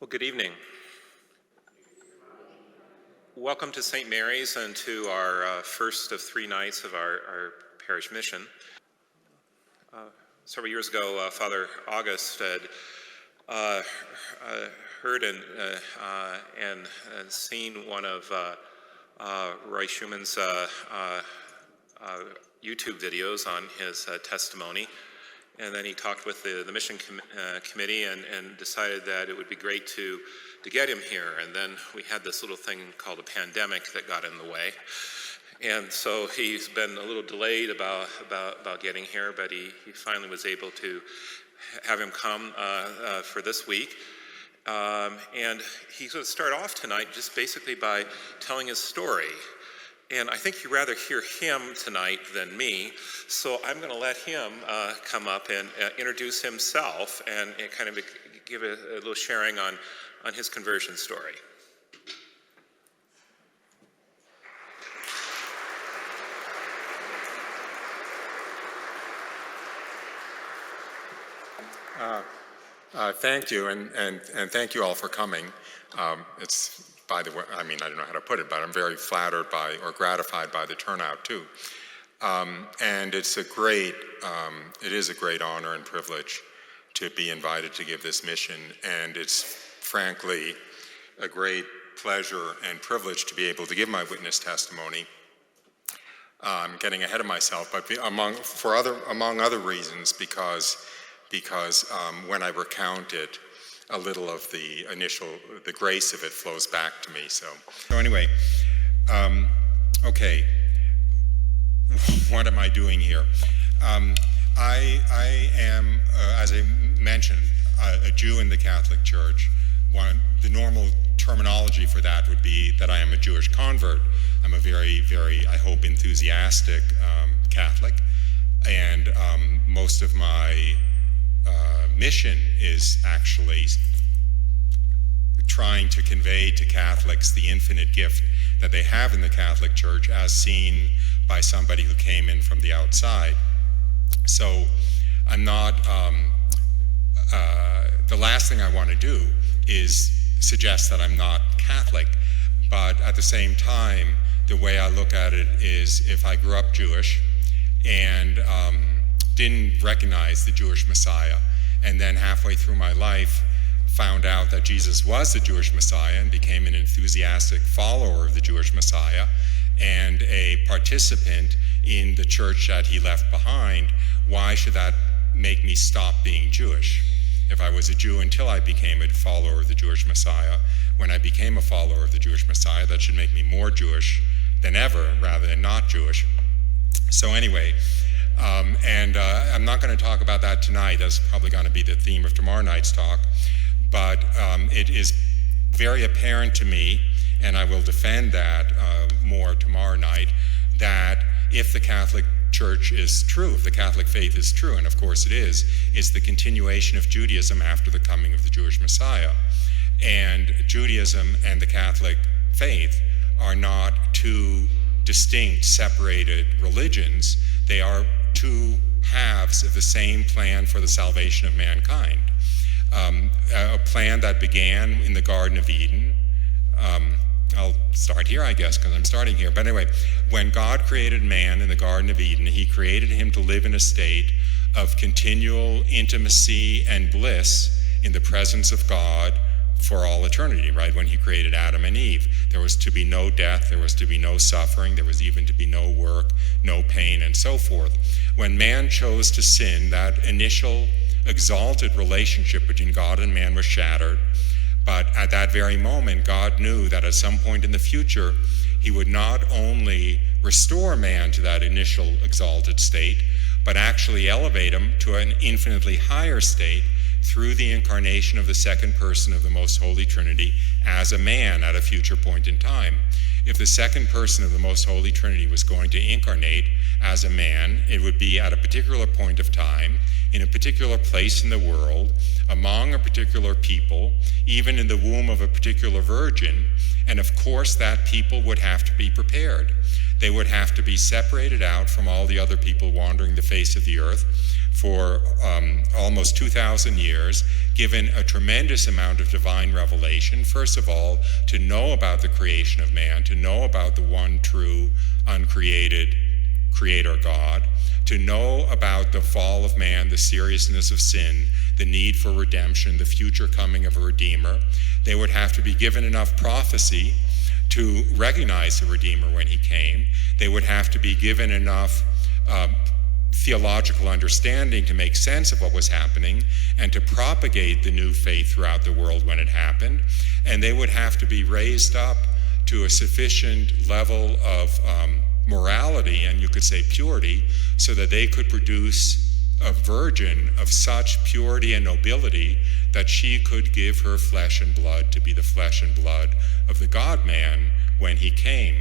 Well, good evening. Welcome to St. Mary's and to our first of 3 nights of our parish mission. Several years ago, Father August had heard and seen one of Roy Schumann's YouTube videos on his testimony. And then he talked with the mission committee and decided that it would be great to get him here. And then we had this little thing called a pandemic that got in the way. And so he's been a little delayed about getting here, but he finally was able to have him come for this week. And he's going to start off tonight just basically by telling his story. And I think you'd rather hear him tonight than me, so I'm going to let him come up and introduce himself and kind of give a little sharing on his conversion story. Thank you, and thank you all for coming. It's, by the way, I mean, I don't know how to put it, but I'm very flattered by or gratified by the turnout too. And it is a great honor and privilege to be invited to give this mission, and it's frankly a great pleasure and privilege to be able to give my witness testimony. I'm getting ahead of myself, but among other reasons, because when I recount it, a little of the grace of it flows back to me. So anyway, okay, what am I doing here? I am, as I mentioned, a Jew in the Catholic Church. The normal terminology for that would be that I am a Jewish convert. I'm a very, very, I hope, enthusiastic Catholic, and most of my mission is actually trying to convey to Catholics the infinite gift that they have in the Catholic Church as seen by somebody who came in from the outside. So I'm not, the last thing I want to do is suggest that I'm not Catholic, but at the same time, the way I look at it is if I grew up Jewish and didn't recognize the Jewish Messiah, and then halfway through my life found out that Jesus was the Jewish Messiah and became an enthusiastic follower of the Jewish Messiah and a participant in the church that he left behind, why should that make me stop being Jewish? If I was a Jew until I became a follower of the Jewish Messiah, when I became a follower of the Jewish Messiah, that should make me more Jewish than ever rather than not Jewish. So anyway, I'm not going to talk about that tonight. That's probably going to be the theme of tomorrow night's talk. But it is very apparent to me, and I will defend that more tomorrow night, that if the Catholic Church is true, if the Catholic faith is true, and of course it is, it's the continuation of Judaism after the coming of the Jewish Messiah. And Judaism and the Catholic faith are not two distinct, separated religions. They are two halves of the same plan for the salvation of mankind. A plan that began in the Garden of Eden. I'll start here, I guess, because I'm starting here. But anyway, when God created man in the Garden of Eden, he created him to live in a state of continual intimacy and bliss in the presence of God for all eternity, right? When he created Adam and Eve, there was to be no death, there was to be no suffering, there was even to be no work, no pain, and so forth. When man chose to sin, that initial exalted relationship between God and man was shattered. But at that very moment, God knew that at some point in the future, he would not only restore man to that initial exalted state, but actually elevate him to an infinitely higher state through the incarnation of the second person of the Most Holy Trinity as a man at a future point in time. If the second person of the Most Holy Trinity was going to incarnate as a man, it would be at a particular point of time, in a particular place in the world, among a particular people, even in the womb of a particular virgin, and of course that people would have to be prepared. They would have to be separated out from all the other people wandering the face of the earth for almost 2,000 years, given a tremendous amount of divine revelation. First of all, to know about the creation of man, to know about the one true, uncreated Creator God, to know about the fall of man, the seriousness of sin, the need for redemption, the future coming of a Redeemer. They would have to be given enough prophecy to recognize the Redeemer when he came. They would have to be given enough theological understanding to make sense of what was happening and to propagate the new faith throughout the world when it happened. And they would have to be raised up to a sufficient level of morality, and you could say purity, so that they could produce a virgin of such purity and nobility that she could give her flesh and blood to be the flesh and blood of the God-man when he came.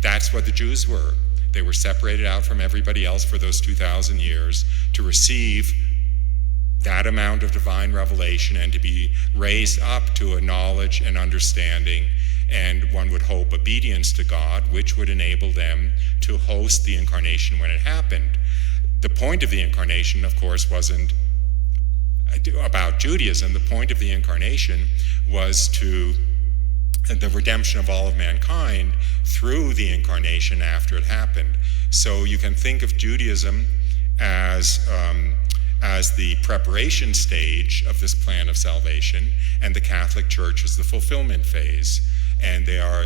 That's what the Jews were. They were separated out from everybody else for those 2,000 years to receive that amount of divine revelation and to be raised up to a knowledge and understanding, and one would hope obedience to God, which would enable them to host the incarnation when it happened. The point of the incarnation, of course, wasn't about Judaism. The point of the incarnation was to the redemption of all of mankind through the incarnation after it happened. So you can think of Judaism as the preparation stage of this plan of salvation, and the Catholic Church is the fulfillment phase. And they are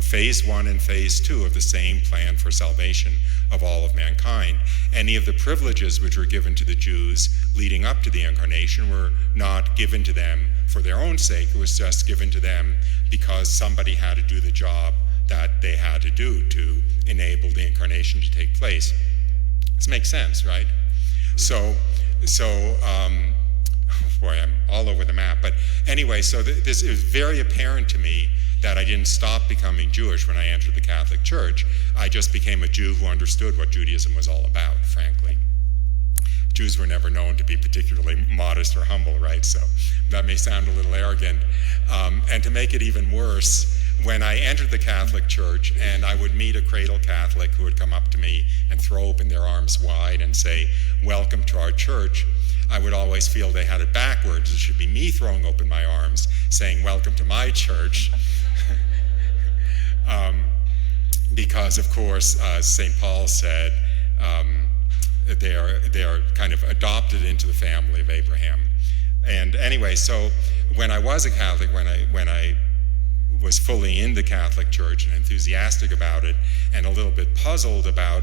phase 1 and phase 2 of the same plan for salvation of all of mankind. Any of the privileges which were given to the Jews leading up to the incarnation were not given to them for their own sake. It was just given to them because somebody had to do the job that they had to do to enable the incarnation to take place. This makes sense, right? So boy, I'm all over the map. But anyway, so this is very apparent to me that I didn't stop becoming Jewish when I entered the Catholic Church. I just became a Jew who understood what Judaism was all about, frankly. Jews were never known to be particularly modest or humble, right? So that may sound a little arrogant. And to make it even worse, when I entered the Catholic Church and I would meet a cradle Catholic who would come up to me and throw open their arms wide and say, "Welcome to our church," I would always feel they had it backwards. It should be me throwing open my arms, saying, "Welcome to my church." Because, of course, St. Paul said, they are kind of adopted into the family of Abraham. And anyway, so when I was a Catholic, when I was fully in the Catholic Church and enthusiastic about it, and a little bit puzzled about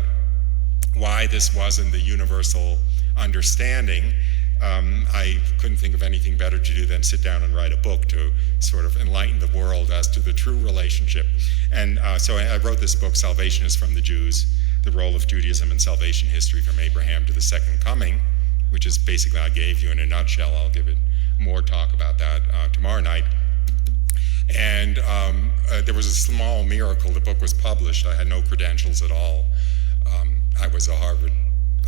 why this wasn't the universal understanding, I couldn't think of anything better to do than sit down and write a book to sort of enlighten the world as to the true relationship. And so I wrote this book, Salvation is from the Jews, the role of Judaism in salvation history from Abraham to the Second Coming, which is basically I gave you in a nutshell. I'll give it more talk about that tomorrow night. And there was a small miracle. The book was published. I had no credentials at all. I was a Harvard,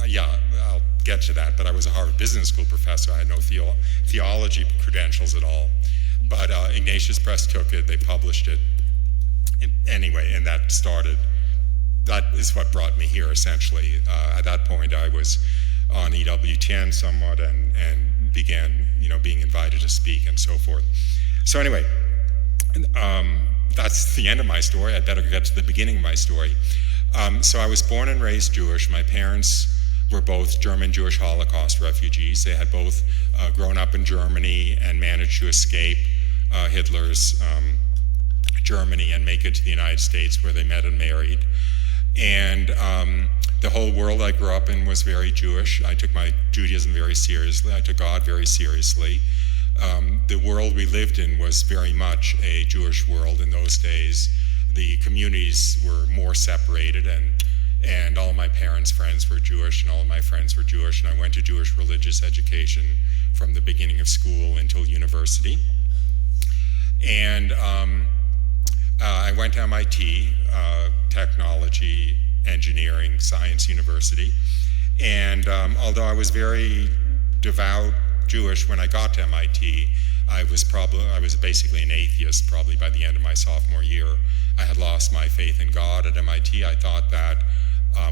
I'll get to that, but I was a Harvard Business School professor. I had no theology credentials at all. But Ignatius Press took it, they published it. Anyway, and that is what brought me here, essentially. At that point, I was on EWTN somewhat and began, being invited to speak and so forth. So anyway, that's the end of my story. I'd better get to the beginning of my story. So I was born and raised Jewish. My parents were both German Jewish Holocaust refugees. They had both grown up in Germany and managed to escape Hitler's Germany and make it to the United States, where they met and married. And the whole world I grew up in was very Jewish. I took my Judaism very seriously. I took God very seriously. The world we lived in was very much a Jewish world in those days. The communities were more separated, and all of my parents' friends were Jewish, and all of my friends were Jewish, and I went to Jewish religious education from the beginning of school until university. And I went to MIT, technology, engineering, science university, and although I was very devout Jewish when I got to MIT, I was basically an atheist probably by the end of my sophomore year. I had lost my faith in God at MIT. I thought that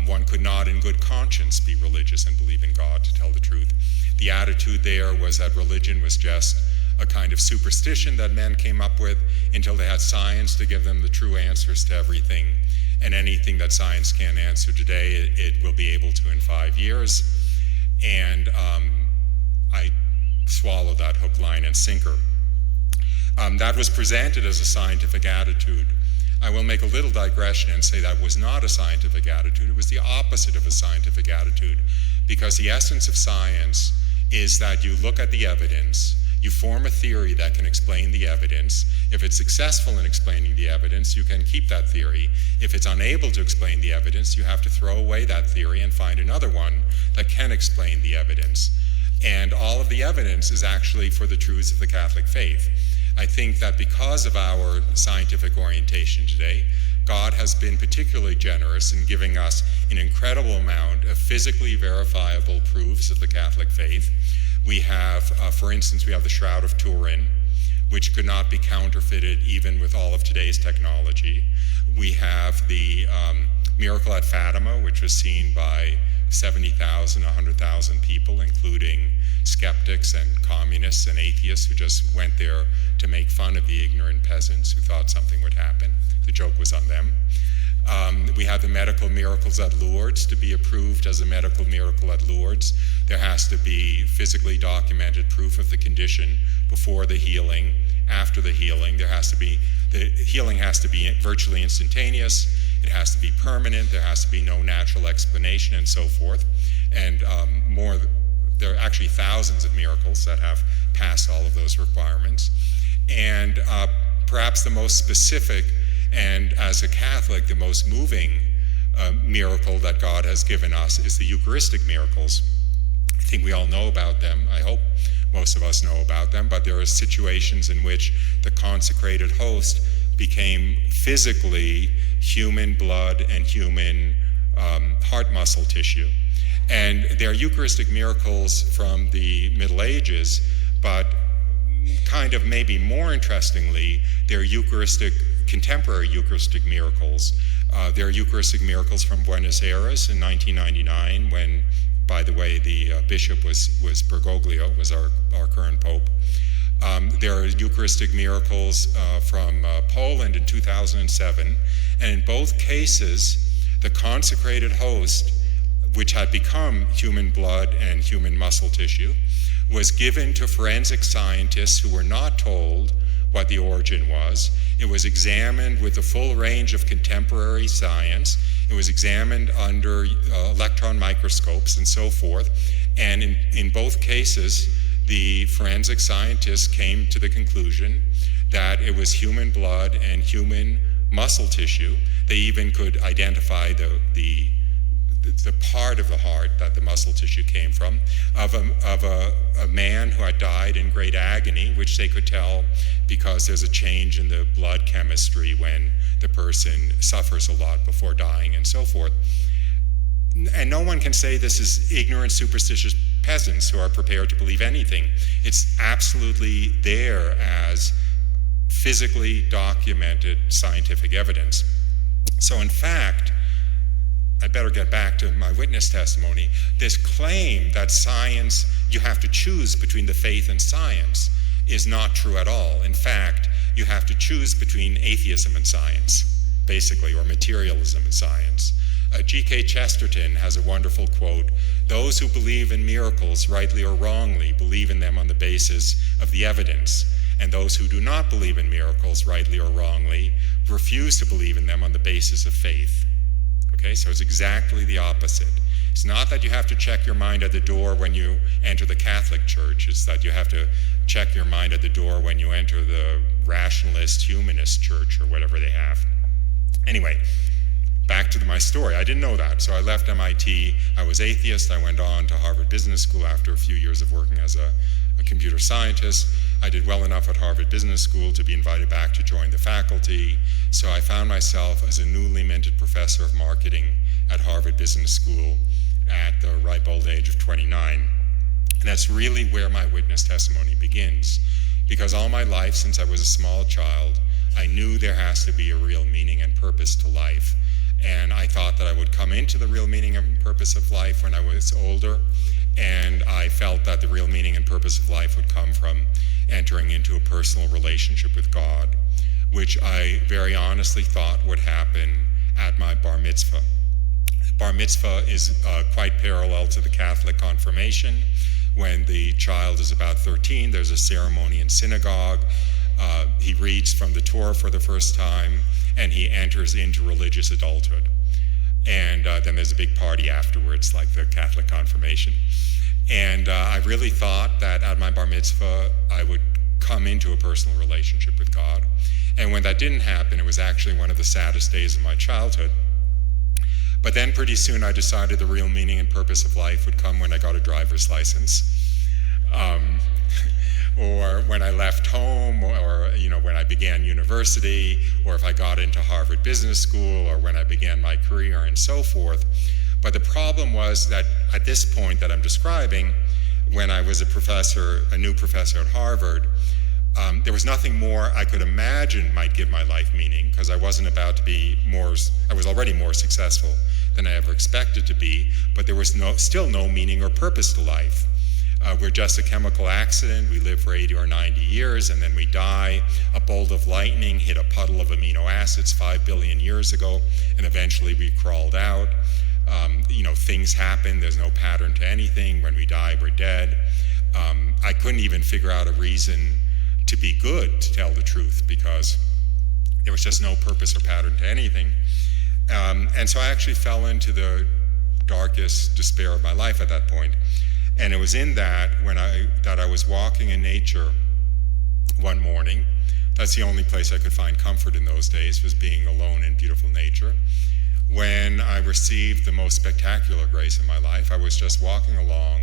one could not in good conscience be religious and believe in God, to tell the truth. The attitude there was that religion was just a kind of superstition that men came up with until they had science to give them the true answers to everything. And anything that science can't answer today, it will be able to in 5 years. And I swallowed that hook, line, and sinker. That was presented as a scientific attitude. I will make a little digression and say that was not a scientific attitude. It was the opposite of a scientific attitude, because the essence of science is that you look at the evidence, you form a theory that can explain the evidence. If it's successful in explaining the evidence, you can keep that theory. If it's unable to explain the evidence, you have to throw away that theory and find another one that can explain the evidence. And all of the evidence is actually for the truths of the Catholic faith. I think that because of our scientific orientation today, God has been particularly generous in giving us an incredible amount of physically verifiable proofs of the Catholic faith. We have, for instance, we have the Shroud of Turin, which could not be counterfeited even with all of today's technology. We have the miracle at Fatima, which was seen by 70,000, 100,000 people, including skeptics and communists and atheists who just went there to make fun of the ignorant peasants who thought something would happen. The joke was on them. We have the medical miracles at Lourdes. To be approved as a medical miracle at Lourdes, there has to be physically documented proof of the condition before the healing, after the healing. The healing has to be virtually instantaneous. It has to be permanent. There has to be no natural explanation, and so forth. And there are actually thousands of miracles that have passed all of those requirements. And perhaps the most specific, and as a Catholic, the most moving miracle that God has given us is the Eucharistic miracles. I think we all know about them. I hope most of us know about them, but there are situations in which the consecrated host became physically human blood and human heart muscle tissue. And they're Eucharistic miracles from the Middle Ages, but kind of maybe more interestingly, they're contemporary Eucharistic miracles. They're Eucharistic miracles from Buenos Aires in 1999, when, by the way, the bishop was Bergoglio, was our current pope. There are Eucharistic miracles from Poland in 2007, and in both cases, the consecrated host, which had become human blood and human muscle tissue, was given to forensic scientists who were not told what the origin was. It was examined with the full range of contemporary science. It was examined under electron microscopes and so forth. And in both cases, the forensic scientists came to the conclusion that it was human blood and human muscle tissue. They even could identify the part of the heart that the muscle tissue came from, of a man who had died in great agony, which they could tell because there's a change in the blood chemistry when the person suffers a lot before dying and so forth. And no one can say this is ignorant, superstitious peasants who are prepared to believe anything. It's absolutely there as physically documented scientific evidence. So in fact, I better get back to my witness testimony. This claim that science, you have to choose between the faith and science, is not true at all. In fact, you have to choose between atheism and science, basically, or materialism and science. G.K. Chesterton has a wonderful quote: "Those who believe in miracles, rightly or wrongly, believe in them on the basis of the evidence, and those who do not believe in miracles, rightly or wrongly, refuse to believe in them on the basis of faith." Okay, so it's exactly the opposite. It's not that you have to check your mind at the door when you enter the Catholic Church. It's that you have to check your mind at the door when you enter the rationalist, humanist church, or whatever they have. Anyway, back to my story. I didn't know that. So I left MIT. I was atheist. I went on to Harvard Business School after a few years of working as a computer scientist. I did well enough at Harvard Business School to be invited back to join the faculty. So I found myself as a newly minted professor of marketing at Harvard Business School at the ripe old age of 29. And that's really where my witness testimony begins, Because all my life, since I was a small child, I knew there has to be a real meaning and purpose to life. And I thought that I would come into the real meaning and purpose of life when I was older. And I felt that the real meaning and purpose of life would come from entering into a personal relationship with God, which I very honestly thought would happen at my bar mitzvah. Bar mitzvah is quite parallel to the Catholic confirmation. When the child is about 13, there's a ceremony in synagogue. He reads from the Torah for the first time, and he enters into religious adulthood. And then there's a big party afterwards, like the Catholic confirmation. And I really thought that at my bar mitzvah, I would come into a personal relationship with God. And when that didn't happen, it was actually one of the saddest days of my childhood. But then pretty soon I decided the real meaning and purpose of life would come when I got a driver's license. Or when I left home, or when I began university, or if I got into Harvard Business School, or when I began my career, and so forth. But the problem was that at this point that I'm describing, when I was a new professor at Harvard, there was nothing more I could imagine might give my life meaning, because I wasn't about to be I was already more successful than I ever expected to be, but there was still no meaning or purpose to life. We're just a chemical accident. We live for 80 or 90 years, and then we die. A bolt of lightning hit a puddle of amino acids 5 billion years ago, and eventually we crawled out. Things happen. There's no pattern to anything. When we die, we're dead. I couldn't even figure out a reason to be good, to tell the truth, because there was just no purpose or pattern to anything. And so I actually fell into the darkest despair of my life at that point. And it was in that that I was walking in nature one morning. That's the only place I could find comfort in those days, was being alone in beautiful nature. When I received the most spectacular grace in my life, I was just walking along,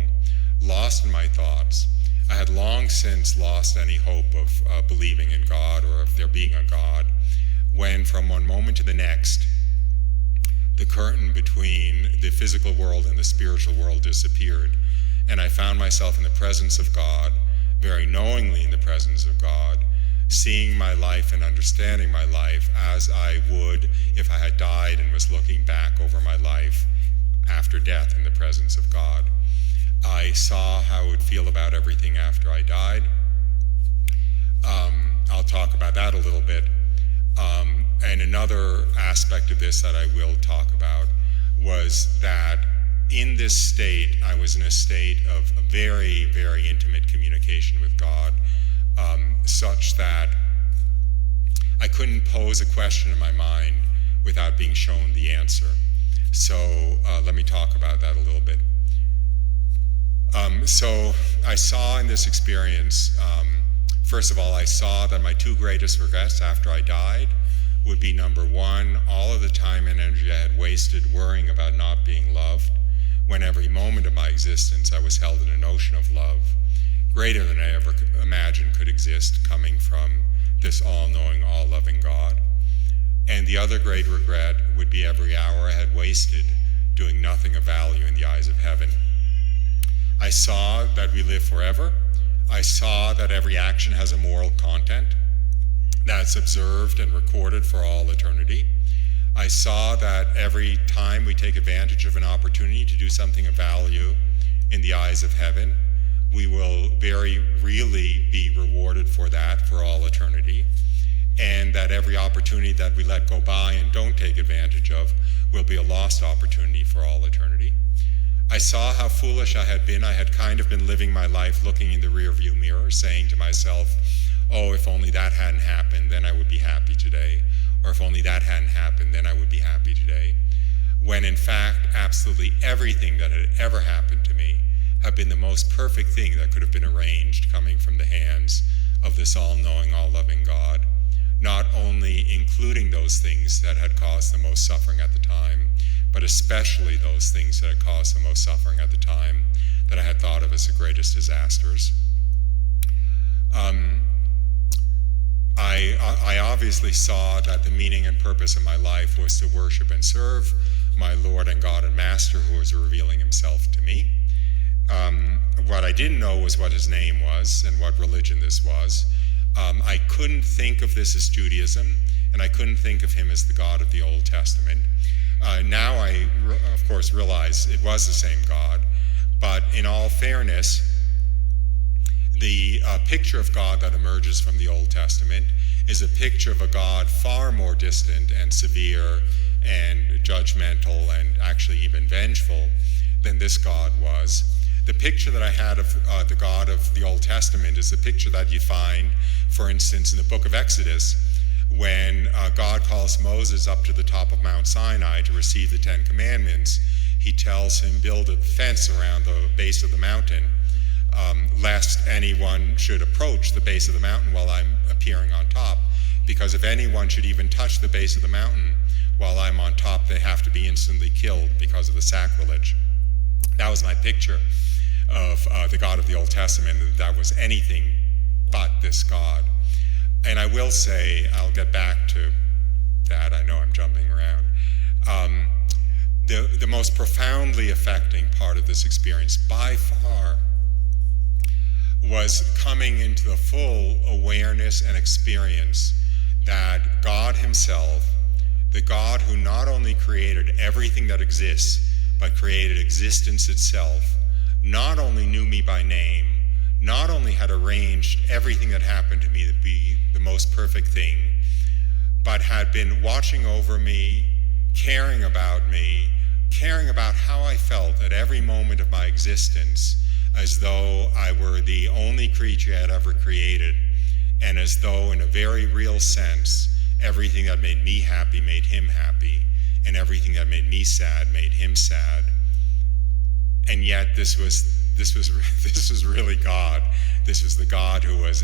lost in my thoughts. I had long since lost any hope of believing in God or of there being a God, when from one moment to the next, the curtain between the physical world and the spiritual world disappeared. And I found myself in the presence of God, very knowingly in the presence of God, seeing my life and understanding my life as I would if I had died and was looking back over my life after death in the presence of God. I saw how I would feel about everything after I died. I'll talk about that a little bit. And another aspect of this that I will talk about was that in this state, I was in a state of a very, very intimate communication with God, such that I couldn't pose a question in my mind without being shown the answer. So let me talk about that a little bit. So I saw in this experience, first of all, I saw that my two greatest regrets after I died would be, number one, all of the time and energy I had wasted worrying about not being loved, when every moment of my existence I was held in a notion of love greater than I ever imagined could exist, coming from this all-knowing, all-loving God. And the other great regret would be every hour I had wasted doing nothing of value in the eyes of heaven. I saw that we live forever. I saw that every action has a moral content that's observed and recorded for all eternity. I saw that every time we take advantage of an opportunity to do something of value in the eyes of heaven, we will very really be rewarded for that for all eternity. And that every opportunity that we let go by and don't take advantage of will be a lost opportunity for all eternity. I saw how foolish I had been. I had kind of been living my life looking in the rearview mirror, saying to myself, oh, if only that hadn't happened, then I would be happy today. Or if only that hadn't happened, then I would be happy today. When in fact, absolutely everything that had ever happened to me had been the most perfect thing that could have been arranged, coming from the hands of this all-knowing, all-loving God. Not only including those things that had caused the most suffering at the time, but especially those things that had caused the most suffering at the time that I had thought of as the greatest disasters. I obviously saw that the meaning and purpose of my life was to worship and serve my Lord and God and Master, who was revealing himself to me. What I didn't know was what his name was and what religion this was. I couldn't think of this as Judaism, and I couldn't think of him as the God of the Old Testament. Now I, of course, realize it was the same God, but in all fairness, the picture of God that emerges from the Old Testament is a picture of a God far more distant and severe and judgmental and actually even vengeful than this God was. The picture that I had of the God of the Old Testament is the picture that you find, for instance, in the book of Exodus, when God calls Moses up to the top of Mount Sinai to receive the Ten Commandments. He tells him, build a fence around the base of the mountain, lest anyone should approach the base of the mountain while I'm appearing on top, because if anyone should even touch the base of the mountain while I'm on top, they have to be instantly killed because of the sacrilege. That was my picture of the God of the Old Testament, that was anything but this God. And I will say, I'll get back to that, I know I'm jumping around. The most profoundly affecting part of this experience, by far, was coming into the full awareness and experience that God himself, the God who not only created everything that exists, but created existence itself, not only knew me by name, not only had arranged everything that happened to me to be the most perfect thing, but had been watching over me, caring about me, caring about how I felt at every moment of my existence, as though I were the only creature I had ever created, and as though in a very real sense, everything that made me happy made him happy, and everything that made me sad made him sad. And yet this was really God. This was the God who was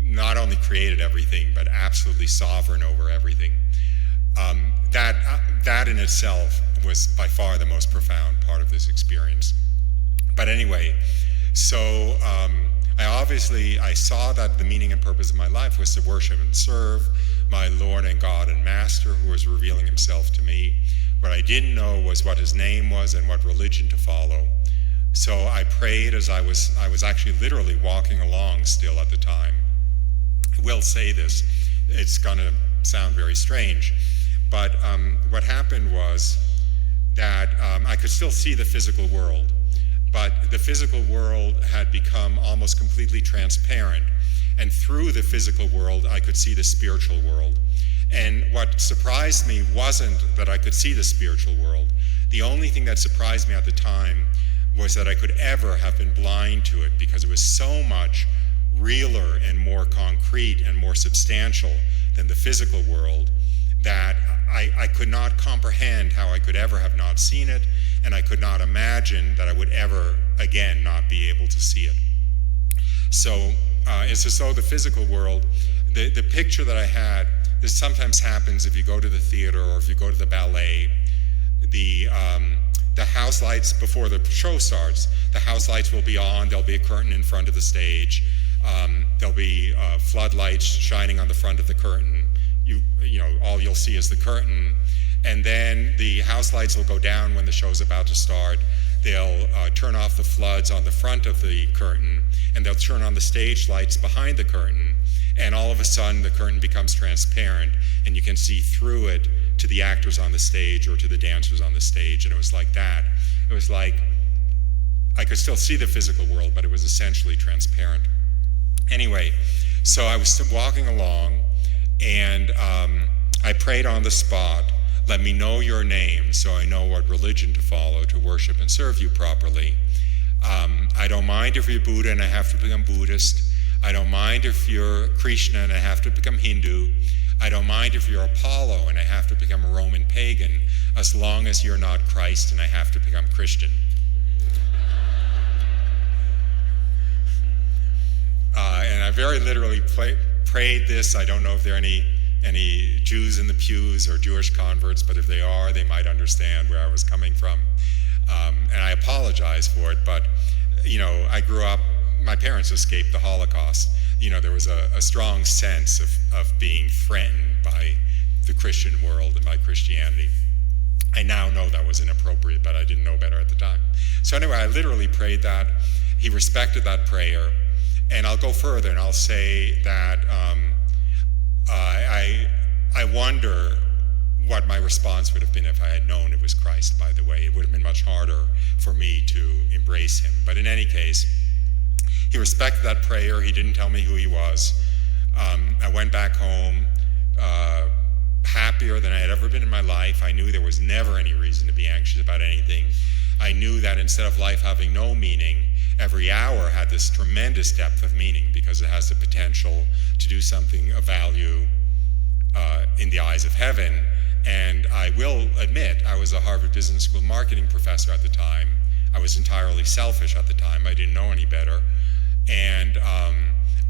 not only created everything, but absolutely sovereign over everything. That in itself was by far the most profound part of this experience. But anyway, so I saw that the meaning and purpose of my life was to worship and serve my Lord and God and Master, who was revealing himself to me. What I didn't know was what his name was and what religion to follow. So I prayed as I was actually literally walking along still at the time. I will say this, it's gonna sound very strange, but what happened was that I could still see the physical world, but the physical world had become almost completely transparent, and through the physical world I could see the spiritual world. And what surprised me wasn't that I could see the spiritual world. The only thing that surprised me at the time was that I could ever have been blind to it, because it was so much realer and more concrete and more substantial than the physical world that I could not comprehend how I could ever have not seen it, and I could not imagine that I would ever again not be able to see it. So it's as though the physical world, the picture that I had, this sometimes happens if you go to the theater or if you go to the ballet, the house lights before the show starts, the house lights will be on, there'll be a curtain in front of the stage, there'll be floodlights shining on the front of the curtain. You know, all you'll see is the curtain, and then the house lights will go down when the show's about to start. They'll turn off the floods on the front of the curtain, and they'll turn on the stage lights behind the curtain, and all of a sudden the curtain becomes transparent, and you can see through it to the actors on the stage or to the dancers on the stage. And it was like that. It was like I could still see the physical world, but it was essentially transparent. Anyway, so I was walking along, and I prayed on the spot, let me know your name so I know what religion to follow to worship and serve you properly. I don't mind if you're Buddha and I have to become Buddhist. I don't mind if you're Krishna and I have to become Hindu. I don't mind if you're Apollo and I have to become a Roman pagan, as long as you're not Christ and I have to become Christian. And I very literally prayed this. I don't know if there are any Jews in the pews or Jewish converts, but if they are, they might understand where I was coming from. And I apologize for it, but you know, I grew up, my parents escaped the Holocaust. You know, there was a strong sense of being threatened by the Christian world and by Christianity. I now know that was inappropriate, but I didn't know better at the time. So anyway, I literally prayed that. He respected that prayer. And I'll go further and I'll say that I wonder what my response would have been if I had known it was Christ, by the way. It would have been much harder for me to embrace him. But in any case, he respected that prayer. He didn't tell me who he was. I went back home happier than I had ever been in my life. I knew there was never any reason to be anxious about anything. I knew that instead of life having no meaning, every hour had this tremendous depth of meaning because it has the potential to do something of value in the eyes of heaven. And I will admit, I was a Harvard Business School marketing professor at the time. I was entirely selfish at the time. I didn't know any better. And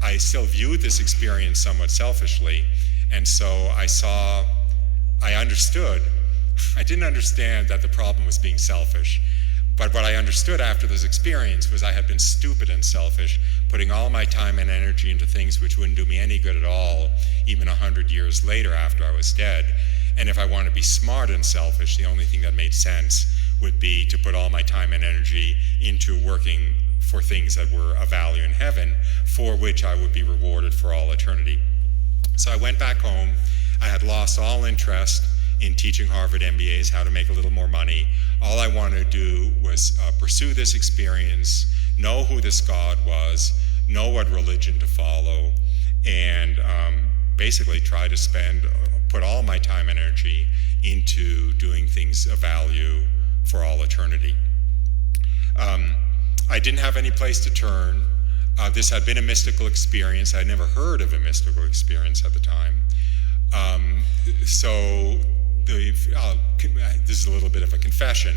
I still viewed this experience somewhat selfishly. And so I understood. I didn't understand that the problem was being selfish. But what I understood after this experience was I had been stupid and selfish, putting all my time and energy into things which wouldn't do me any good at all, even 100 years later after I was dead. And if I wanted to be smart and selfish, the only thing that made sense would be to put all my time and energy into working for things that were of value in heaven, for which I would be rewarded for all eternity. So I went back home. I had lost all interest in teaching Harvard MBAs how to make a little more money. All I wanted to do was pursue this experience, know who this God was, know what religion to follow, and basically try to put all my time and energy into doing things of value for all eternity. I didn't have any place to turn. This had been a mystical experience. I'd never heard of a mystical experience at the time. This is a little bit of a confession,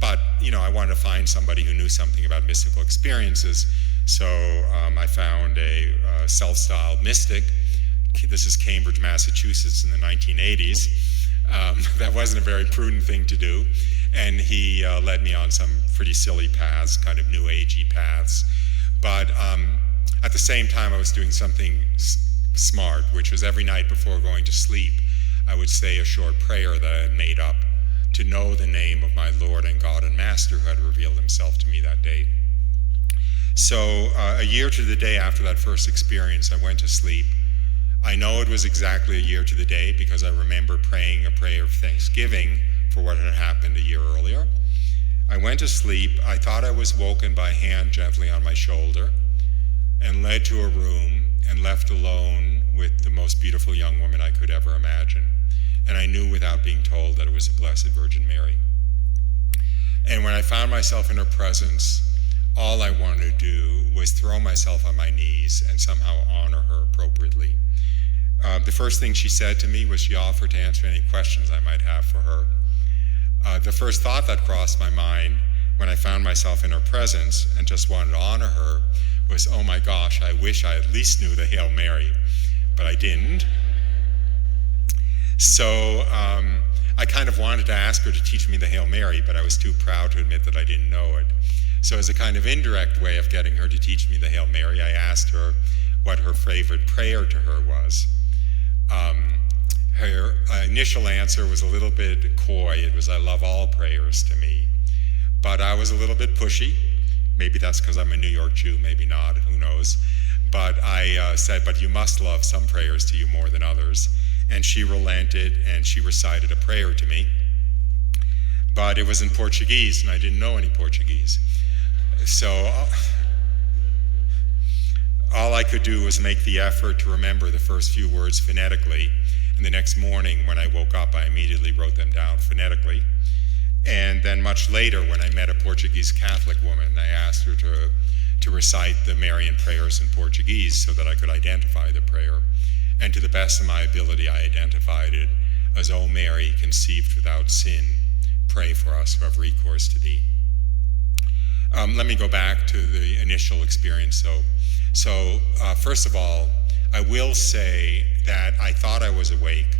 but I wanted to find somebody who knew something about mystical experiences. So I found a self-styled mystic. This is Cambridge, Massachusetts in the 1980s. That wasn't a very prudent thing to do. And he led me on some pretty silly paths, kind of new agey paths. But at the same time, I was doing something smart, which was every night before going to sleep, I would say a short prayer that I had made up to know the name of my Lord and God and Master who had revealed himself to me that day. So a year to the day after that first experience, I went to sleep. I know it was exactly a year to the day because I remember praying a prayer of thanksgiving for what had happened a year earlier. I went to sleep. I thought I was woken by a hand gently on my shoulder and led to a room and left alone with the most beautiful young woman I could ever imagine. And I knew without being told that it was the Blessed Virgin Mary. And when I found myself in her presence, all I wanted to do was throw myself on my knees and somehow honor her appropriately. The first thing she said to me was she offered to answer any questions I might have for her. The first thought that crossed my mind when I found myself in her presence and just wanted to honor her was, oh my gosh, I wish I at least knew the Hail Mary, but I didn't. So I kind of wanted to ask her to teach me the Hail Mary, but I was too proud to admit that I didn't know it. So as a kind of indirect way of getting her to teach me the Hail Mary, I asked her what her favorite prayer to her was. Her initial answer was a little bit coy. It was, I love all prayers to me. But I was a little bit pushy. Maybe that's because I'm a New York Jew, maybe not, who knows. But I said, but you must love some prayers to you more than others. And she relented and she recited a prayer to me. But it was in Portuguese and I didn't know any Portuguese. So all I could do was make the effort to remember the first few words phonetically. And the next morning when I woke up, I immediately wrote them down phonetically. And then much later, when I met a Portuguese Catholic woman, I asked her to recite the Marian prayers in Portuguese so that I could identify the prayer. And to the best of my ability, I identified it as, O Mary, conceived without sin, pray for us who have recourse to thee. Let me go back to the initial experience, though. So first of all, I will say that I thought I was awake.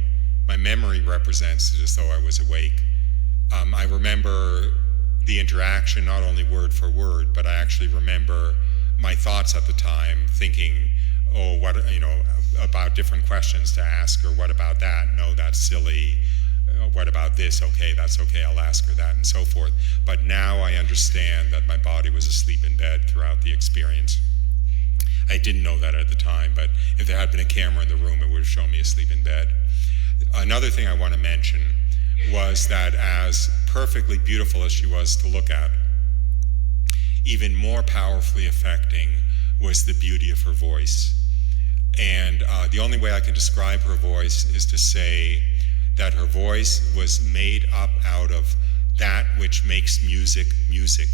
My memory represents it as though I was awake. I remember the interaction, not only word for word, but I actually remember my thoughts at the time, thinking, oh, what, about different questions to ask, or what about that? No, that's silly. what about this? Okay, that's okay, I'll ask her that, and so forth. But now I understand that my body was asleep in bed throughout the experience. I didn't know that at the time, but if there had been a camera in the room, it would have shown me asleep in bed. Another thing I want to mention was that as perfectly beautiful as she was to look at, even more powerfully affecting was the beauty of her voice. And the only way I can describe her voice is to say that her voice was made up out of that which makes music music.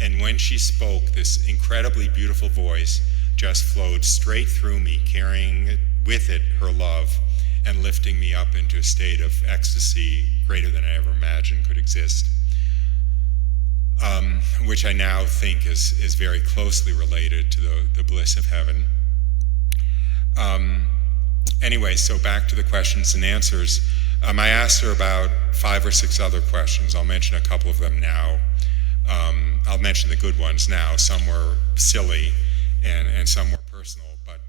And when she spoke, this incredibly beautiful voice just flowed straight through me, carrying with it her love and lifting me up into a state of ecstasy greater than I ever imagined could exist, which I now think is very closely related to the bliss of heaven. Anyway, so back to the questions and answers. I asked her about 5 or 6 other questions. I'll mention a couple of them now. I'll mention the good ones now. Some were silly and some were personal. But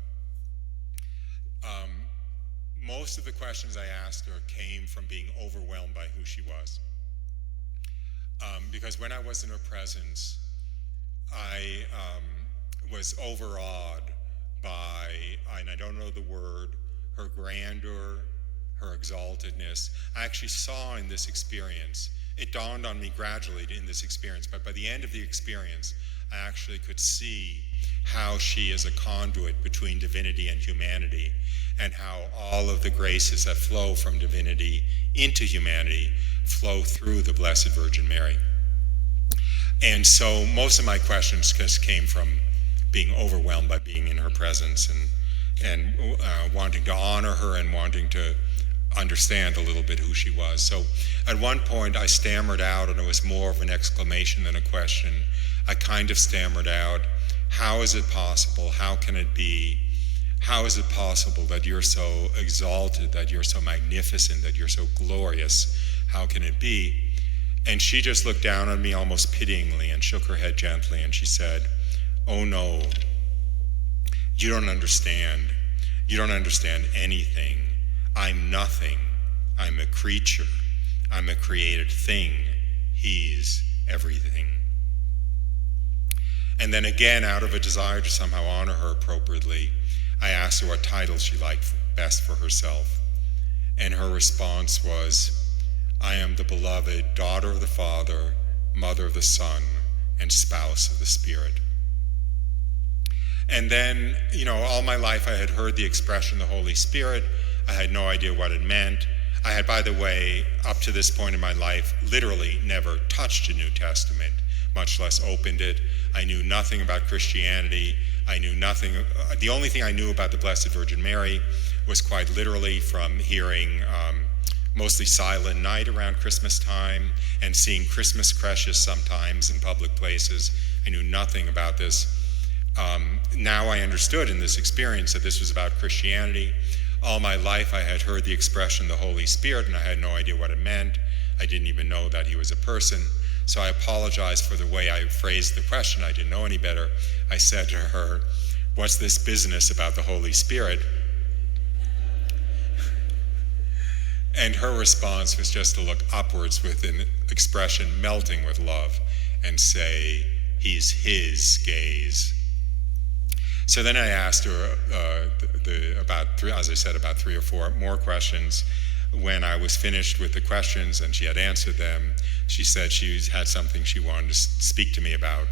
most of the questions I asked her came from being overwhelmed by who she was. Because when I was in her presence, I was overawed by, and I don't know the word, her grandeur, her exaltedness. I actually saw in this experience, it dawned on me gradually in this experience, but by the end of the experience, I actually could see how she is a conduit between divinity and humanity, and how all of the graces that flow from divinity into humanity flow through the Blessed Virgin Mary. And so most of my questions just came from being overwhelmed by being in her presence and wanting to honor her and wanting to understand a little bit who she was. So at one point I stammered out, and it was more of an exclamation than a question. I kind of stammered out, how is it possible? How can it be? How is it possible that you're so exalted, that you're so magnificent, that you're so glorious? How can it be? And she just looked down on me almost pityingly and shook her head gently, and she said, "Oh no, you don't understand. You don't understand anything. I'm nothing. I'm a creature. I'm a created thing. He's everything." And then again, out of a desire to somehow honor her appropriately, I asked her what title she liked best for herself. And her response was, "I am the beloved daughter of the Father, mother of the Son, and spouse of the Spirit." And then, all my life I had heard the expression the Holy Spirit. I had no idea what it meant. I had, by the way, up to this point in my life, literally never touched a New Testament, much less opened it. I knew nothing about Christianity. I knew nothing. The only thing I knew about the Blessed Virgin Mary was quite literally from hearing mostly Silent Night around Christmas time and seeing Christmas creches sometimes in public places. I knew nothing about this. Now I understood in this experience that this was about Christianity. All my life I had heard the expression the Holy Spirit, and I had no idea what it meant. I didn't even know that he was a person. So I apologized for the way I phrased the question. I didn't know any better. I said to her, "What's this business about the Holy Spirit?" And her response was just to look upwards with an expression melting with love and say, "He's his gaze." So then I asked her about 3 or 4 more questions. When I was finished with the questions and she had answered them, she said she had something she wanted to speak to me about.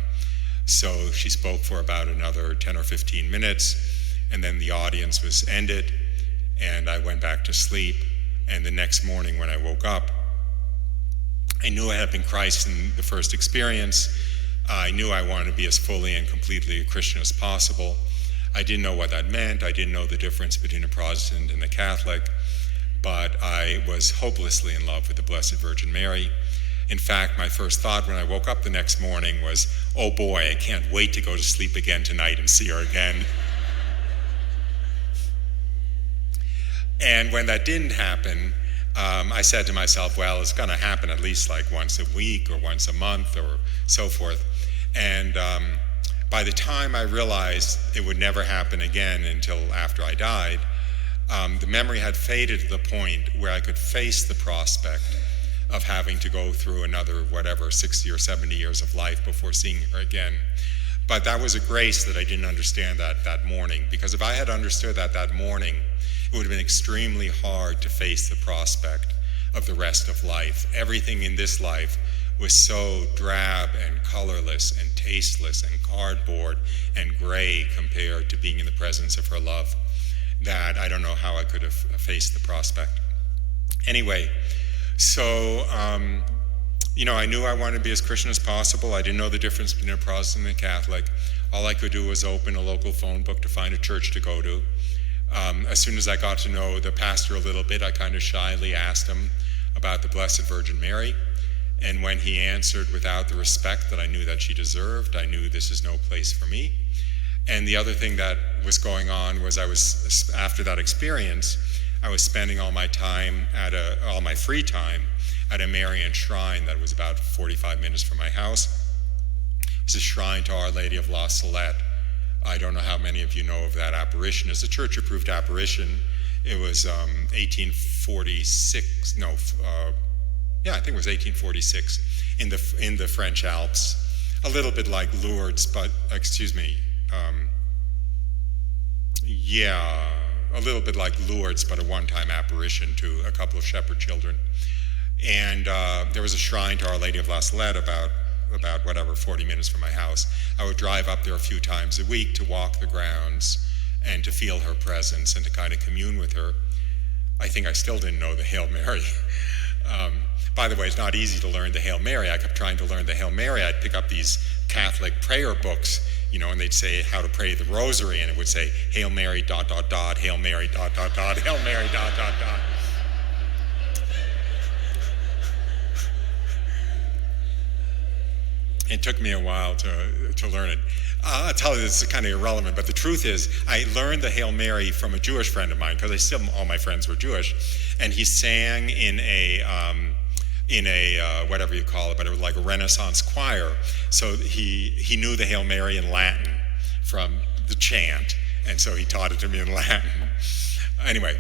So she spoke for about another 10 or 15 minutes, and then the audience was ended, and I went back to sleep. And the next morning when I woke up, I knew I had been Christ in the first experience. I knew I wanted to be as fully and completely a Christian as possible. I didn't know what that meant. I didn't know the difference between a Protestant and a Catholic, but I was hopelessly in love with the Blessed Virgin Mary. In fact, my first thought when I woke up the next morning was, "Oh boy, I can't wait to go to sleep again tonight and see her again." And when that didn't happen, I said to myself, well, it's going to happen at least like once a week or once a month or so forth. And by the time I realized it would never happen again until after I died, The memory had faded to the point where I could face the prospect of having to go through another, 60 or 70 years of life before seeing her again. But that was a grace that I didn't understand that morning, because if I had understood that morning, it would have been extremely hard to face the prospect of the rest of life. Everything in this life was so drab and colorless and tasteless and cardboard and gray compared to being in the presence of her love, that I don't know how I could have faced the prospect. Anyway, so, I knew I wanted to be as Christian as possible. I didn't know the difference between a Protestant and a Catholic. All I could do was open a local phone book to find a church to go to. As soon as I got to know the pastor a little bit, I kind of shyly asked him about the Blessed Virgin Mary. And when he answered without the respect that I knew that she deserved, I knew this is no place for me. And the other thing that was going on was after that experience, I was spending all my free time at a Marian shrine that was about 45 minutes from my house. It's a shrine to Our Lady of La Salette. I don't know how many of you know of that apparition. It's a church-approved apparition. It was 1846. I think it was 1846 in the French Alps. A little bit like Lourdes, but a little bit like Lourdes, but a one-time apparition to a couple of shepherd children. And there was a shrine to Our Lady of La Salette about 40 minutes from my house. I would drive up there a few times a week to walk the grounds and to feel her presence and to kind of commune with her. I think I still didn't know the Hail Mary. By the way, it's not easy to learn the Hail Mary. I kept trying to learn the Hail Mary. I'd pick up these Catholic prayer books, and they'd say how to pray the rosary, and it would say, Hail Mary, ... Hail Mary, ... Hail Mary, ... It took me a while to learn it. I'll tell you, this is kind of irrelevant, but the truth is, I learned the Hail Mary from a Jewish friend of mine, because all my friends were Jewish, and he sang in a whatever you call it, but it was like a Renaissance choir. So he knew the Hail Mary in Latin from the chant, and so he taught it to me in Latin. Anyway,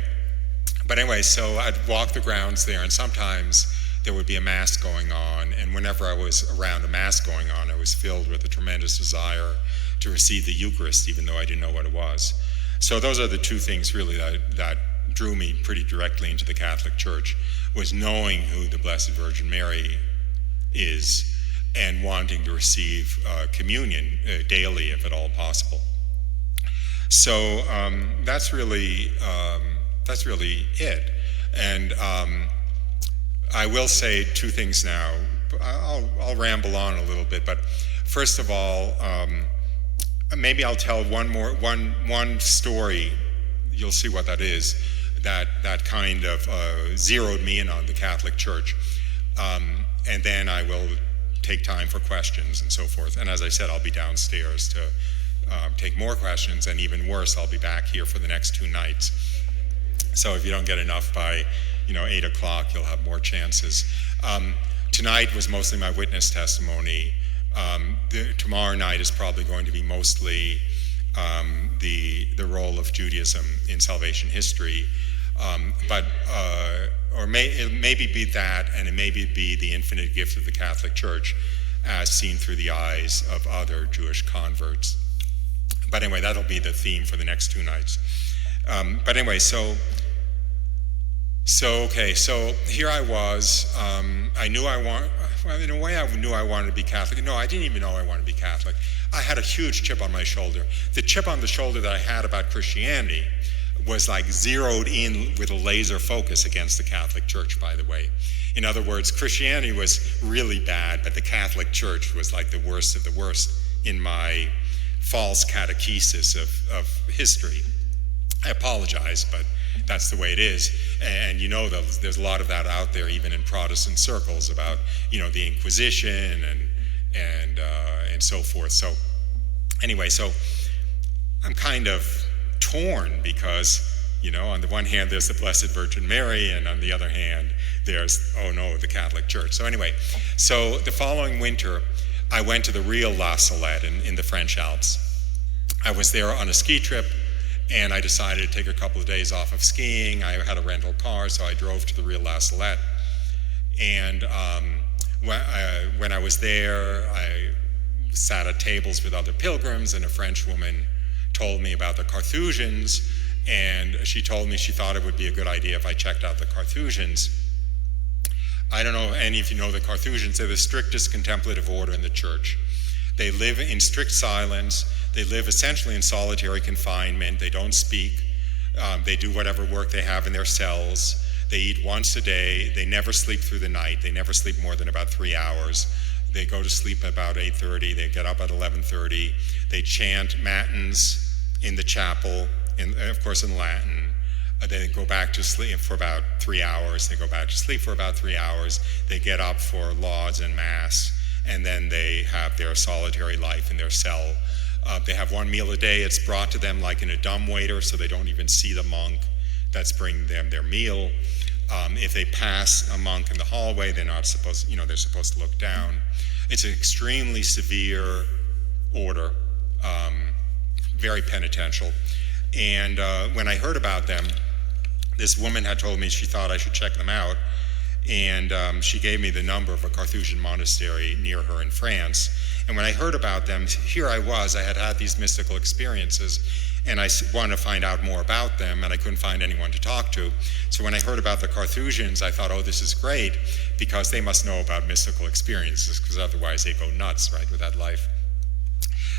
so I'd walk the grounds there, and sometimes there would be a Mass going on, and whenever I was around a Mass going on, I was filled with a tremendous desire to receive the Eucharist, even though I didn't know what it was. So those are the two things really that drew me pretty directly into the Catholic Church, was knowing who the Blessed Virgin Mary is and wanting to receive communion daily, if at all possible. So that's really it. And I will say two things now. I'll ramble on a little bit, but first of all, maybe I'll tell one story. You'll see what that is. That kind of zeroed me in on the Catholic Church, and then I will take time for questions and so forth. And as I said, I'll be downstairs to take more questions, and even worse, I'll be back here for the next 2 nights. So if you don't get enough by 8 o'clock, you'll have more chances. Tonight was mostly my witness testimony. Tomorrow night is probably going to be mostly the role of Judaism in salvation history, it maybe be that, and it maybe be the infinite gift of the Catholic Church as seen through the eyes of other Jewish converts. But anyway, that'll be the theme for the next 2 nights. So here I was. I knew I wanted to be Catholic. No, I didn't even know I wanted to be Catholic. I had a huge chip on my shoulder. The chip on the shoulder that I had about Christianity was like zeroed in with a laser focus against the Catholic Church, by the way. In other words, Christianity was really bad, but the Catholic Church was like the worst of the worst in my false catechesis of history. I apologize, but that's the way it is. And there's a lot of that out there, even in Protestant circles, about the Inquisition and so forth. So anyway, so I'm kind of torn because on the one hand there's the Blessed Virgin Mary, and on the other hand there's the Catholic Church. So anyway, so the following winter I went to the real La Salette in the French Alps. I was there on a ski trip, And I decided to take a couple of days off of skiing. I had a rental car, so I drove to the Rio La Salette. And when I was there, I sat at tables with other pilgrims, and a French woman told me about the Carthusians, and she told me she thought it would be a good idea if I checked out the Carthusians. I don't know if any of you know the Carthusians. They're the strictest contemplative order in the church. They live in strict silence. They live essentially in solitary confinement. They don't speak. They do whatever work they have in their cells. They eat once a day. They never sleep through the night. They never sleep more than about 3 hours. They go to sleep about 8:30. They get up at 11:30. They chant matins in the chapel, of course in Latin. They go back to sleep for about 3 hours. They go back to sleep for about 3 hours. They get up for lauds and mass, and then they have their solitary life in their cell. They have one meal a day. It's brought to them like in a dumbwaiter, so they don't even see the monk that's bringing them their meal. If they pass a monk in the hallway, they're not supposed, they're supposed to look down. It's an extremely severe order, very penitential. And when I heard about them, this woman had told me she thought I should check them out. And she gave me the number of a Carthusian monastery near her in France. And when I heard about them, here I was, I had had these mystical experiences, and I wanted to find out more about them, and I couldn't find anyone to talk to. So when I heard about the Carthusians, I thought, oh, this is great, because they must know about mystical experiences, because otherwise they go nuts, right, with that life.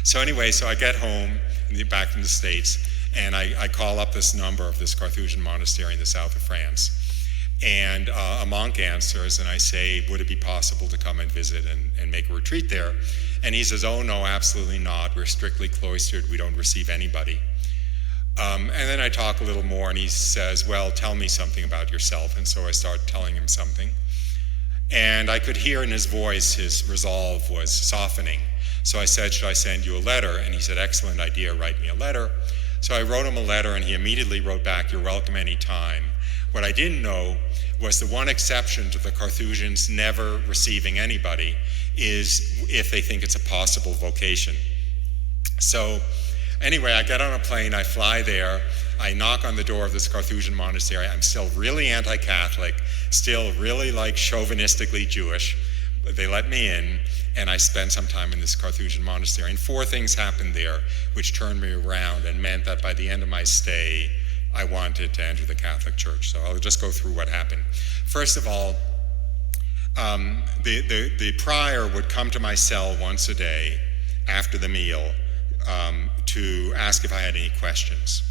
So anyway, so I get home, back from the States, and I call up this number of this Carthusian monastery in the south of France. And a monk answers, and I say, would it be possible to come and visit and make a retreat there? And he says, oh, no, absolutely not. We're strictly cloistered. We don't receive anybody. And then I talk a little more, and he says, well, tell me something about yourself. And so I start telling him something. And I could hear in his voice his resolve was softening. So I said, should I send you a letter? And he said, excellent idea, write me a letter. So I wrote him a letter, and he immediately wrote back, you're welcome anytime. What I didn't know was the one exception to the Carthusians never receiving anybody is if they think it's a possible vocation. So anyway, I get on a plane, I fly there, I knock on the door of this Carthusian monastery. I'm still really anti-Catholic, still really chauvinistically Jewish. They let me in, and I spent some time in this Carthusian monastery. And 4 things happened there which turned me around and meant that by the end of my stay, I wanted to enter the Catholic Church. So I'll just go through what happened. First of all, the prior would come to my cell once a day after the meal to ask if I had any questions.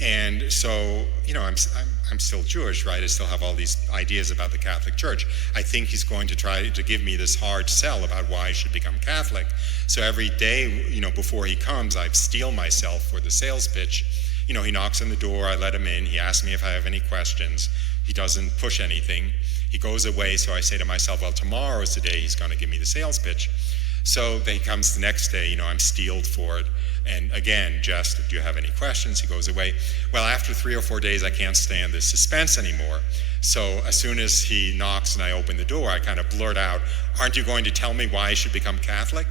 And so, I'm still Jewish, right? I still have all these ideas about the Catholic Church. I think he's going to try to give me this hard sell about why I should become Catholic. So every day, before he comes, I steel myself for the sales pitch. He knocks on the door, I let him in, he asks me if I have any questions. He doesn't push anything. He goes away, so I say to myself, well, tomorrow is the day he's going to give me the sales pitch. So then he comes the next day, I'm steeled for it. And again, just, do you have any questions? He goes away. Well, after 3 or 4 days, I can't stand this suspense anymore. So as soon as he knocks and I open the door, I kind of blurt out, aren't you going to tell me why I should become Catholic?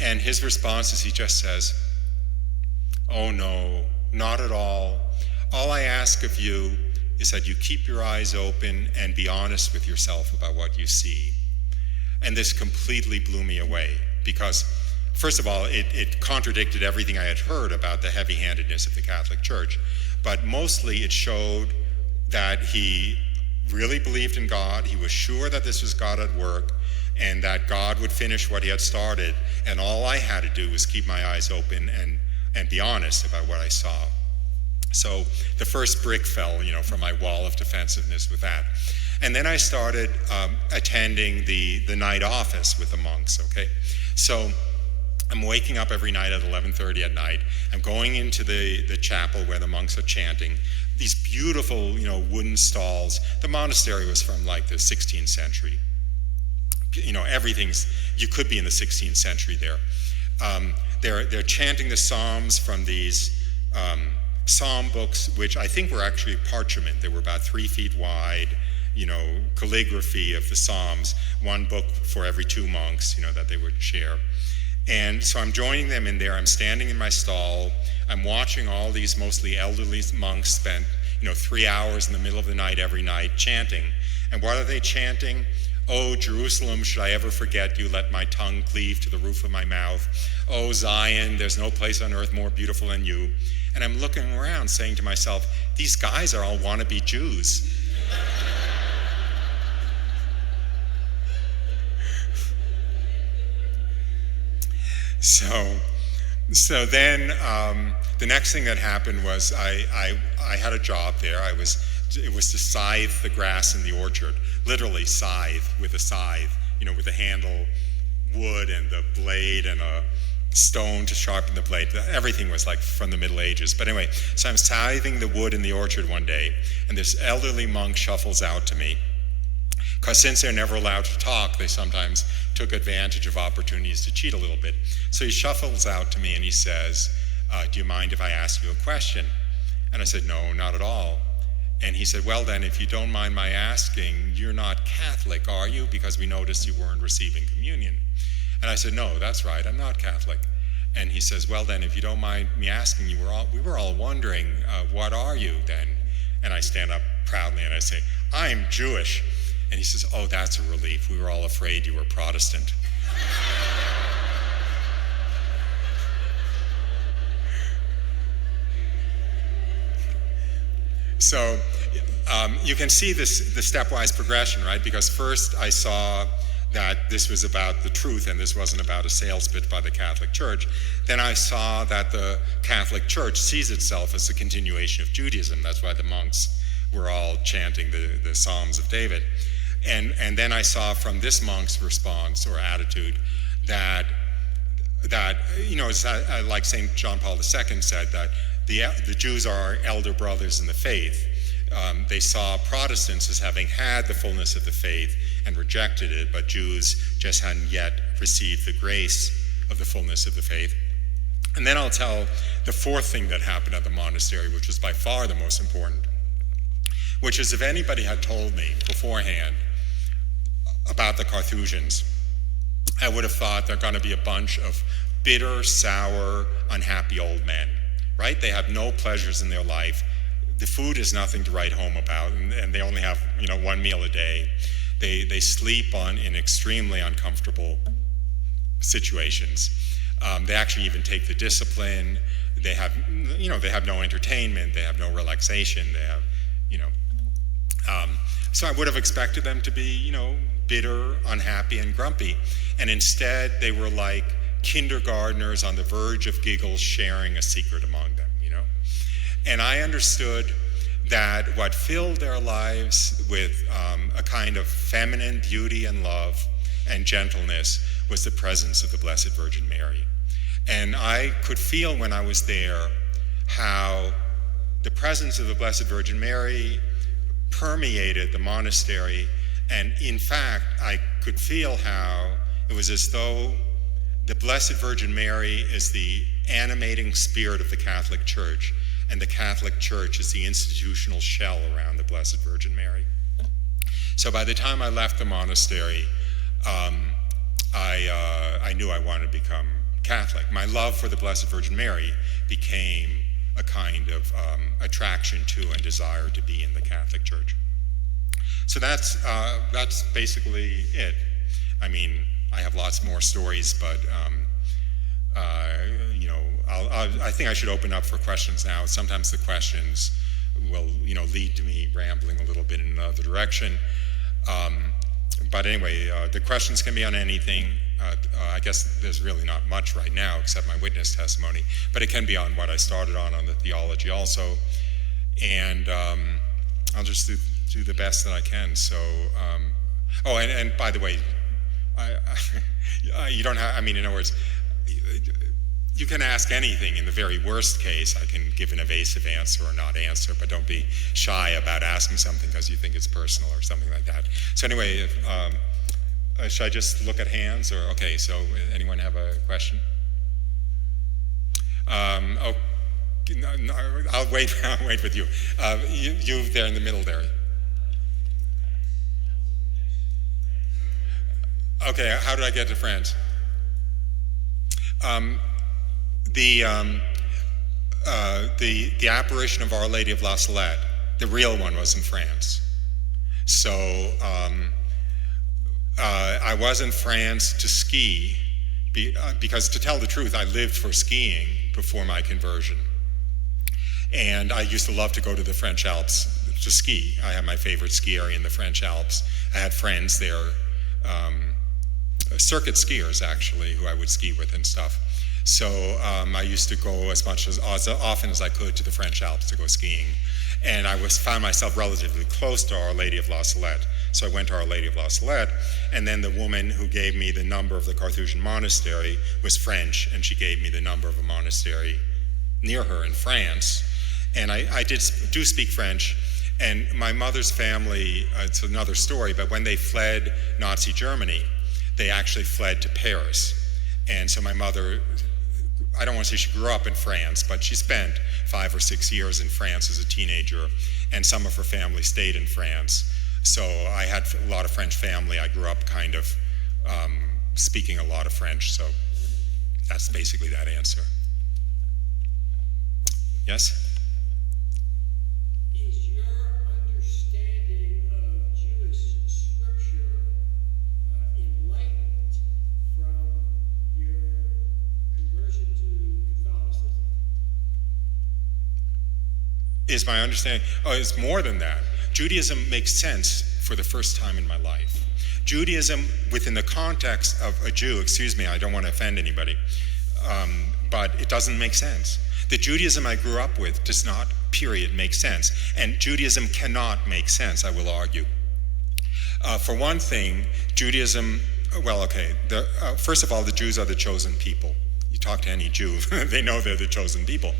And his response is he just says, oh no, not at all. All I ask of you is that you keep your eyes open and be honest with yourself about what you see. And this completely blew me away because, first of all, it contradicted everything I had heard about the heavy-handedness of the Catholic Church. But mostly it showed that he really believed in God. He was sure that this was God at work and that God would finish what he had started. And all I had to do was keep my eyes open and be honest about what I saw. So the first brick fell, from my wall of defensiveness with that. And then I started attending the night office with the monks, okay? So I'm waking up every night at 11:30 at night. I'm going into the chapel where the monks are chanting. These beautiful, wooden stalls. The monastery was from the 16th century. Everything's, you could be in the 16th century there. They're chanting the Psalms from these psalm books, which I think were actually parchment. They were about 3 feet wide, calligraphy of the Psalms, one book for every 2 monks, that they would share. And so I'm joining them in there. I'm standing in my stall. I'm watching all these mostly elderly monks spend 3 hours in the middle of the night every night chanting. And what are they chanting? "Oh, Jerusalem, should I ever forget you, let my tongue cleave to the roof of my mouth. Oh, Zion, there's no place on earth more beautiful than you." And I'm looking around saying to myself, these guys are all wannabe Jews. So then the next thing that happened was I had a job there. It was to scythe the grass in the orchard, literally scythe with a scythe, with a handle, wood and the blade and a stone to sharpen the blade. Everything was like from the Middle Ages. But anyway, so I'm scything the wood in the orchard one day, and this elderly monk shuffles out to me. Because since they're never allowed to talk, they sometimes took advantage of opportunities to cheat a little bit. So he shuffles out to me and he says, "Do you mind if I ask you a question?" And I said, "No, not at all." And he said, "Well then, if you don't mind my asking, you're not Catholic, are you? Because we noticed you weren't receiving communion." And I said, "No, that's right, I'm not Catholic." And he says, "Well then, if you don't mind me asking, we were all wondering, what are you then?" And I stand up proudly and I say, "I'm Jewish." And he says, "Oh, that's a relief. We were all afraid you were Protestant." So you can see the stepwise progression, right? Because first I saw that this was about the truth and this wasn't about a sales pitch by the Catholic Church. Then I saw that the Catholic Church sees itself as a continuation of Judaism. That's why the monks were all chanting the Psalms of David. And then I saw from this monk's response or attitude that it's like St. John Paul II said, that the Jews are our elder brothers in the faith. They saw Protestants as having had the fullness of the faith and rejected it, but Jews just hadn't yet received the grace of the fullness of the faith. And then I'll tell the fourth thing that happened at the monastery, which was by far the most important, which is if anybody had told me beforehand about the Carthusians, I would have thought they're going to be a bunch of bitter, sour, unhappy old men, right? They have no pleasures in their life. The food is nothing to write home about, and they only have, one meal a day. They sleep in extremely uncomfortable situations. They actually even take the discipline. They have, they have no entertainment. They have no relaxation. They have, so I would have expected them to be, bitter, unhappy, and grumpy. And instead, they were like kindergartners on the verge of giggles, sharing a secret among them, And I understood that what filled their lives with a kind of feminine beauty and love and gentleness was the presence of the Blessed Virgin Mary. And I could feel when I was there how the presence of the Blessed Virgin Mary permeated the monastery. And in fact, I could feel how it was as though the Blessed Virgin Mary is the animating spirit of the Catholic Church, and the Catholic Church is the institutional shell around the Blessed Virgin Mary. So by the time I left the monastery, I knew I wanted to become Catholic. My love for the Blessed Virgin Mary became a kind of attraction to and desire to be in the Catholic Church. So that's basically it. I mean, I have lots more stories, but I think I should open up for questions now. Sometimes the questions will, lead to me rambling a little bit in another direction. But anyway, the questions can be on anything. I guess there's really not much right now except my witness testimony, but it can be on what I started on the theology also. And I'll just do the best that I can. So, and by the way, you don't have, in other words, you can ask anything. In the very worst case, I can give an evasive answer or not answer, but don't be shy about asking something because you think it's personal or something like that. So anyway, should I just look at hands? Or okay, so anyone have a question? No, I'll wait with you. You there in the middle there. Okay, how do I get to France? The apparition of Our Lady of La Salette, the real one, was in France. So I was in France to ski, because to tell the truth, I lived for skiing before my conversion. And I used to love to go to the French Alps to ski. I had my favorite ski area in the French Alps. I had friends there, circuit skiers actually, who I would ski with and stuff. So I used to go as often as I could to the French Alps to go skiing. And I found myself relatively close to Our Lady of La Salette. So I went to Our Lady of La Salette, and then the woman who gave me the number of the Carthusian monastery was French, and she gave me the number of a monastery near her in France. And I do speak French, and my mother's family, it's another story, but when they fled Nazi Germany, they actually fled to Paris. And so my mother, I don't want to say she grew up in France, but she spent 5 or 6 years in France as a teenager, and some of her family stayed in France. So I had a lot of French family. I grew up kind of speaking a lot of French, so that's basically that answer. Yes? Is your understanding of Jewish scripture enlightened from your conversion to Catholicism? Is my understanding? Oh, it's more than that. Judaism makes sense for the first time in my life. Judaism, within the context of a Jew, excuse me, I don't want to offend anybody, but it doesn't make sense. The Judaism I grew up with does not, period, make sense. And Judaism cannot make sense, I will argue. For one thing, Judaism, well, okay, first of all, the Jews are the chosen people. You talk to any Jew, they know they're the chosen people.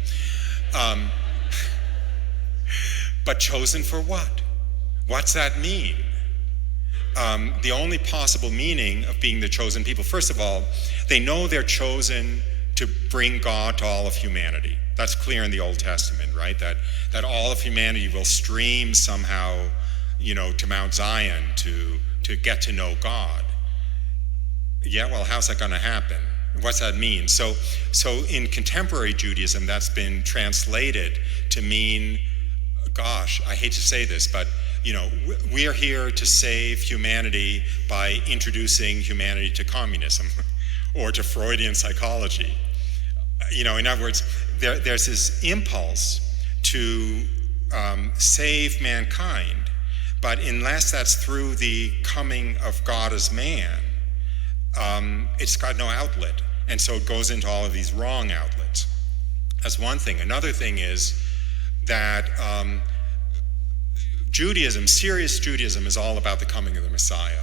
But chosen for what? What's that mean? The only possible meaning of being the chosen people, first of all, they know they're chosen to bring God to all of humanity. That's clear in the Old Testament, right? That all of humanity will stream somehow, to Mount Zion to get to know God. Yeah, well, how's that going to happen? What's that mean? So in contemporary Judaism, that's been translated to mean, gosh, I hate to say this, but we are here to save humanity by introducing humanity to communism or to Freudian psychology. In other words, there's this impulse to save mankind, but unless that's through the coming of God as man, it's got no outlet. And so it goes into all of these wrong outlets. That's one thing. Another thing is that Judaism, serious Judaism, is all about the coming of the Messiah.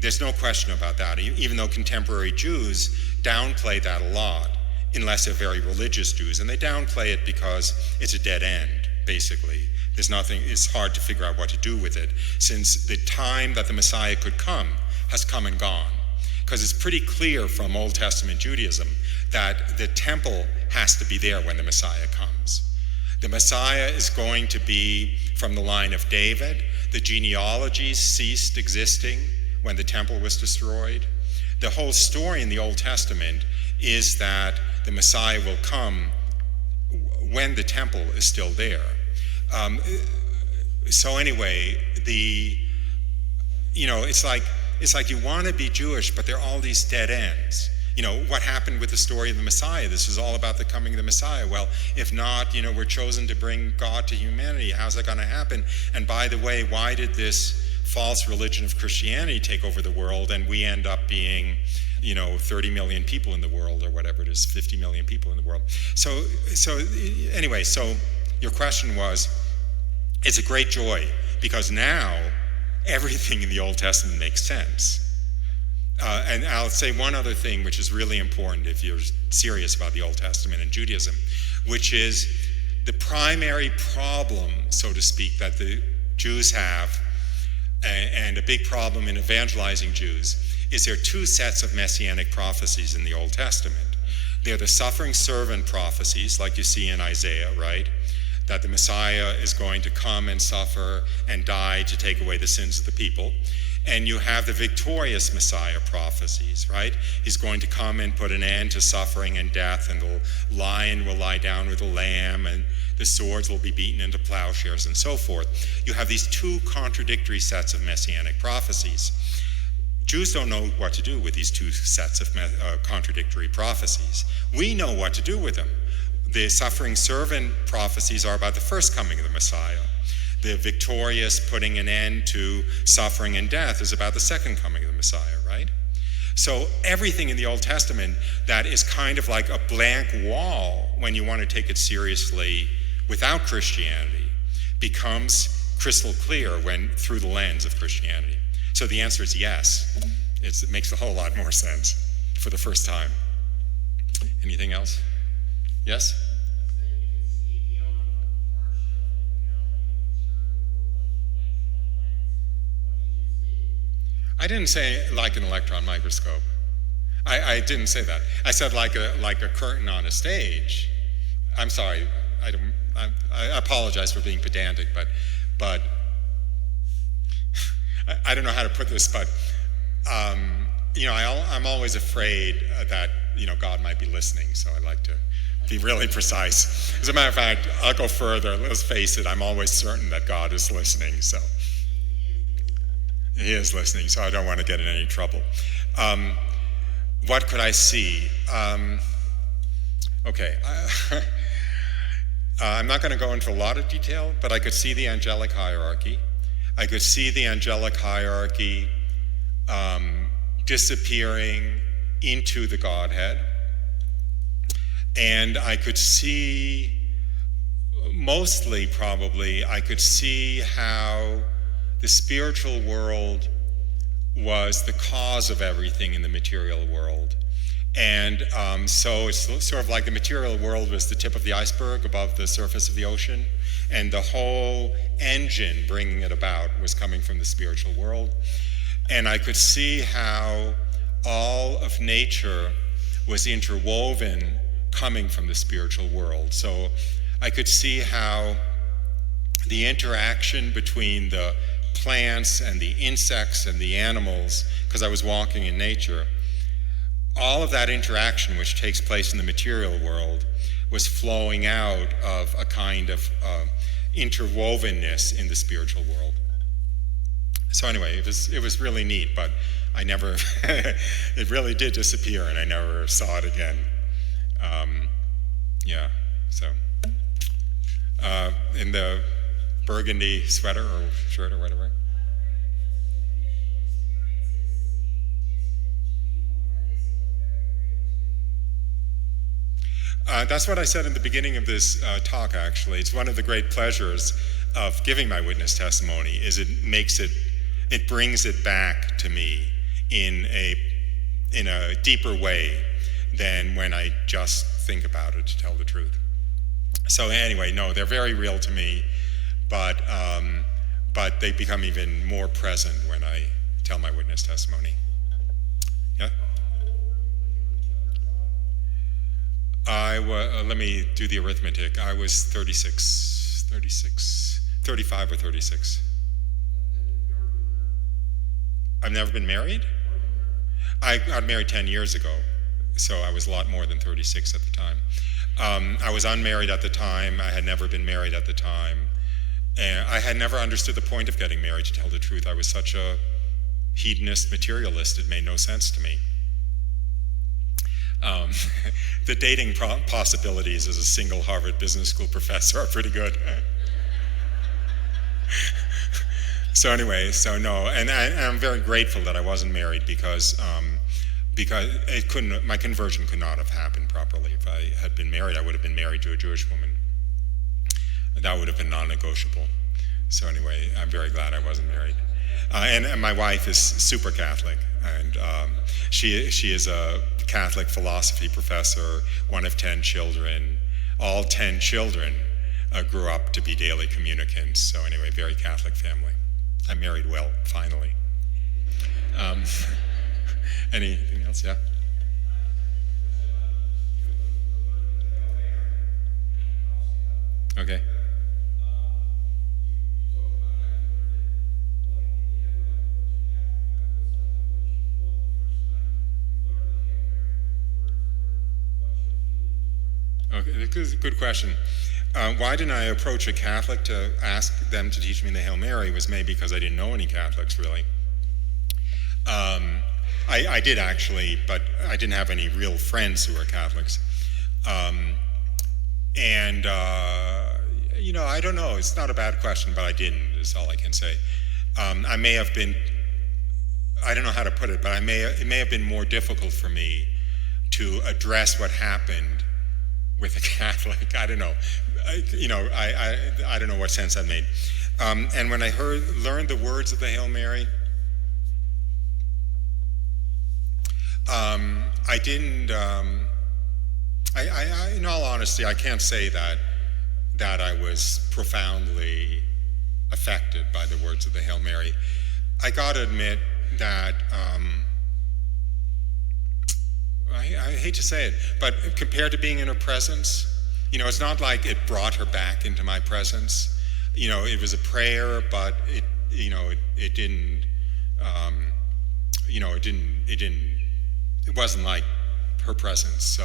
There's no question about that, even though contemporary Jews downplay that a lot, unless they're very religious Jews. And they downplay it because it's a dead end, basically. There's nothing, it's hard to figure out what to do with it, since the time that the Messiah could come has come and gone. Because it's pretty clear from Old Testament Judaism that the temple has to be there when the Messiah comes. The Messiah is going to be from the line of David. The genealogies ceased existing when the temple was destroyed. The whole story in the Old Testament is that the Messiah will come when the temple is still there. So anyway, it's like you want to be Jewish, but there are all these dead ends. What happened with the story of the Messiah? This was all about the coming of the Messiah. Well, if not, we're chosen to bring God to humanity. How's that going to happen? And by the way, why did this false religion of Christianity take over the world and we end up being, 30 million people in the world, or whatever it is, 50 million people in the world? So anyway, so your question was, it's a great joy, because now everything in the Old Testament makes sense. And I'll say one other thing, which is really important if you're serious about the Old Testament and Judaism, which is the primary problem, so to speak, that the Jews have, and a big problem in evangelizing Jews, is there are two sets of messianic prophecies in the Old Testament. They're the suffering servant prophecies, like you see in Isaiah, right? That the Messiah is going to come and suffer and die to take away the sins of the people. And you have the victorious Messiah prophecies, right? He's going to come and put an end to suffering and death, and the lion will lie down with the lamb, and the swords will be beaten into plowshares, and so forth. You have these two contradictory sets of messianic prophecies. Jews don't know what to do with these two sets of contradictory prophecies. We know what to do with them. The suffering servant prophecies are about the first coming of the Messiah. The victorious putting an end to suffering and death is about the second coming of the Messiah, right? So everything in the Old Testament that is kind of like a blank wall when you want to take it seriously without Christianity becomes crystal clear when through the lens of Christianity. So the answer is yes. It makes a whole lot more sense for the first time. Anything else? Yes? I didn't say like an electron microscope. I didn't say that. I said like a curtain on a stage. I'm sorry. I apologize for being pedantic, but I don't know how to put this, but I'm always afraid that God might be listening, so I like to be really precise. As a matter of fact, I'll go further. Let's face it, I'm always certain that God is listening, so He is listening, so I don't want to get in any trouble. What could I see? Okay. I'm not going to go into a lot of detail, but I could see the angelic hierarchy. I could see the angelic hierarchy disappearing into the Godhead. And I could see, mostly probably, I could see how the spiritual world was the cause of everything in the material world. And so it's sort of like the material world was the tip of the iceberg above the surface of the ocean, and the whole engine bringing it about was coming from the spiritual world. And I could see how all of nature was interwoven coming from the spiritual world. So I could see how the interaction between the plants and the insects and the animals, because I was walking in nature, all of that interaction which takes place in the material world was flowing out of a kind of interwovenness in the spiritual world. So anyway, it was really neat, but I never, it really did disappear, and I never saw it again. In the burgundy sweater or shirt or whatever. That's what I said in the beginning of this talk, actually. It's one of the great pleasures of giving my witness testimony is it brings it back to me in a deeper way than when I just think about it, to tell the truth. So anyway, no, they're very real to me, but they become even more present when I tell my witness testimony. Yeah? Let me do the arithmetic. I was 35 or 36. I've never been married? I got married 10 years ago, so I was a lot more than 36 at the time. I was unmarried at the time. I had never been married at the time. And I had never understood the point of getting married, to tell the truth. I was such a hedonist materialist, it made no sense to me. The dating possibilities as a single Harvard Business School professor are pretty good. So anyway, so no, and I'm very grateful that I wasn't married because my conversion could not have happened properly. If I had been married, I would have been married to a Jewish woman. That would have been non-negotiable. So anyway, I'm very glad I wasn't married. And my wife is super Catholic, and she is a Catholic philosophy professor, one of 10 children. All 10 children grew up to be daily communicants. So anyway, very Catholic family. I married well, finally. Anything else? Yeah? Okay. good question. Why didn't I approach a Catholic to ask them to teach me the Hail Mary was maybe because I didn't know any Catholics, really. I did actually, but I didn't have any real friends who were Catholics. I don't know. It's not a bad question, but I didn't, is all I can say. I may have been, I don't know how to put it, but it may have been more difficult for me to address what happened with a Catholic. I don't know. I don't know what sense that made. And when I learned the words of the Hail Mary, I didn't. In all honesty, I can't say that I was profoundly affected by the words of the Hail Mary. I got to admit that. I hate to say it, but compared to being in her presence, it's not like it brought her back into my presence. It was a prayer, but it didn't. It wasn't like her presence. So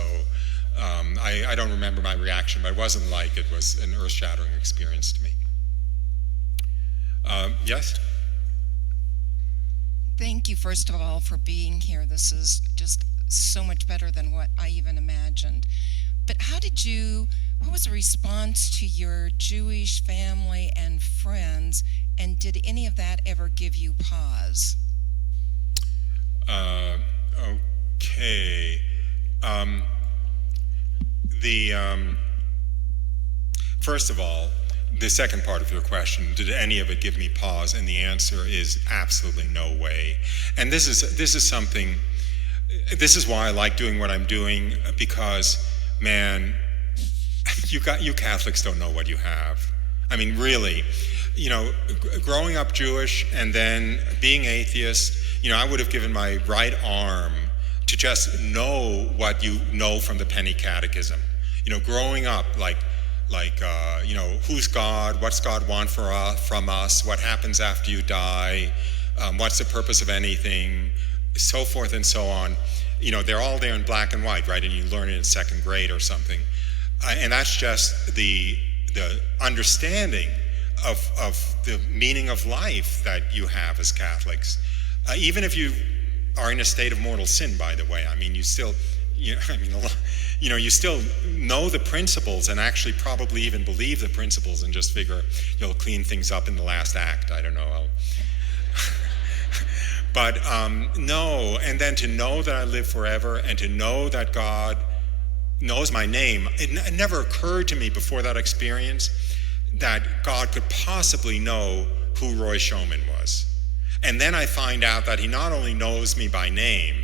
I don't remember my reaction, but it wasn't like it was an earth-shattering experience to me. Yes? Thank you, first of all, for being here. This is just so much better than what I even imagined. But what was the response to your Jewish family and friends, and did any of that ever give you pause? Okay. First of all, the second part of your question, did any of it give me pause? And the answer is absolutely no way. And this is why I like doing what I'm doing, because, man, you Catholics don't know what you have. I mean, really, growing up Jewish and then being atheist, I would have given my right arm to just know what you know from the Penny Catechism. Growing up, who's God? What's God want from us? What happens after you die? What's the purpose of anything? So forth and so on. They're all there in black and white, right? And you learn it in second grade or something. And that's just the understanding of the meaning of life that you have as Catholics. Even if you are in a state of mortal sin, by the way, I mean, you still know the principles and actually probably even believe the principles and just figure you'll clean things up in the last act. I don't know. But no, and then to know that I live forever and to know that God knows my name, it never occurred to me before that experience that God could possibly know who Roy Schoeman was. And then I find out that he not only knows me by name,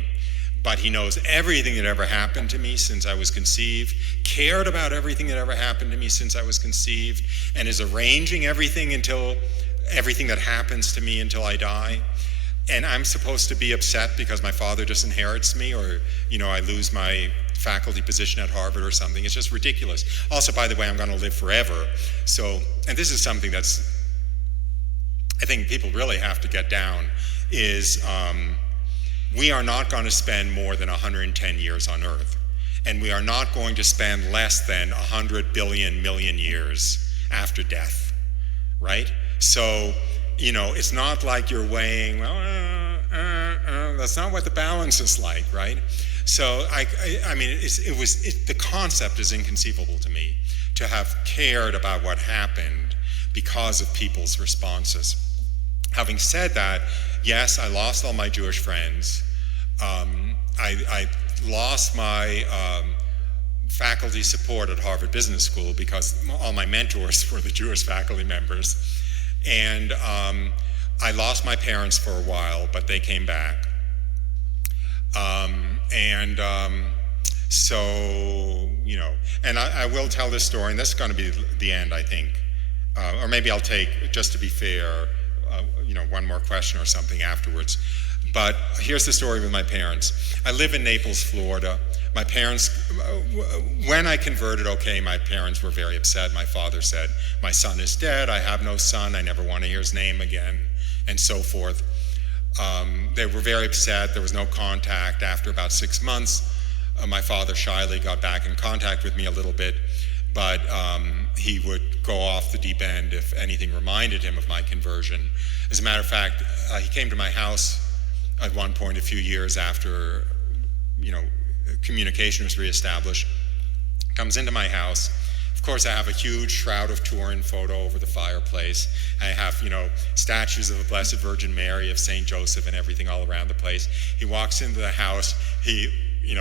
but he knows everything that ever happened to me since I was conceived, cared about everything that ever happened to me since I was conceived, and is arranging everything that happens to me until I die. And I'm supposed to be upset because my father disinherits me, or I lose my faculty position at Harvard or something. It's just ridiculous. Also, by the way, I'm going to live forever. So, and this is something that's I think people really have to get down, is we are not going to spend more than 110 years on Earth. And we are not going to spend less than 100 billion million years after death, right? So, it's not like you're weighing, that's not what the balance is like, right? So, the concept is inconceivable to me, to have cared about what happened because of people's responses. Having said that, yes, I lost all my Jewish friends. I lost my faculty support at Harvard Business School because all my mentors were the Jewish faculty members. And I lost my parents for a while, but they came back. And I will tell this story, and this is going to be the end, I think. Or maybe I'll take, just to be fair, one more question or something afterwards. But here's the story with my parents. I live in Naples, Florida. My parents, when I converted, my parents were very upset. My father said, my son is dead, I have no son, I never want to hear his name again, and so forth. They were very upset, there was no contact. After about 6 months, my father shyly got back in contact with me a little bit. but he would go off the deep end if anything reminded him of my conversion. As a matter of fact, he came to my house at one point a few years after, communication was reestablished. Comes into my house. Of course, I have a huge Shroud of Turin photo over the fireplace. I have, statues of the Blessed Virgin Mary, of St. Joseph, and everything all around the place. He walks into the house. He,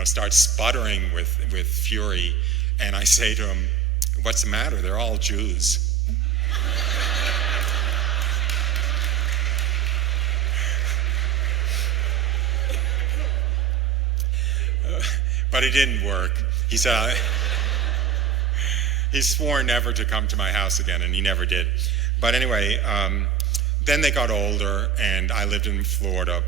starts sputtering with fury. And I say to him, "What's the matter? They're all Jews." But it didn't work. He said, he swore never to come to my house again, and he never did. But anyway, then they got older, and I lived in Florida,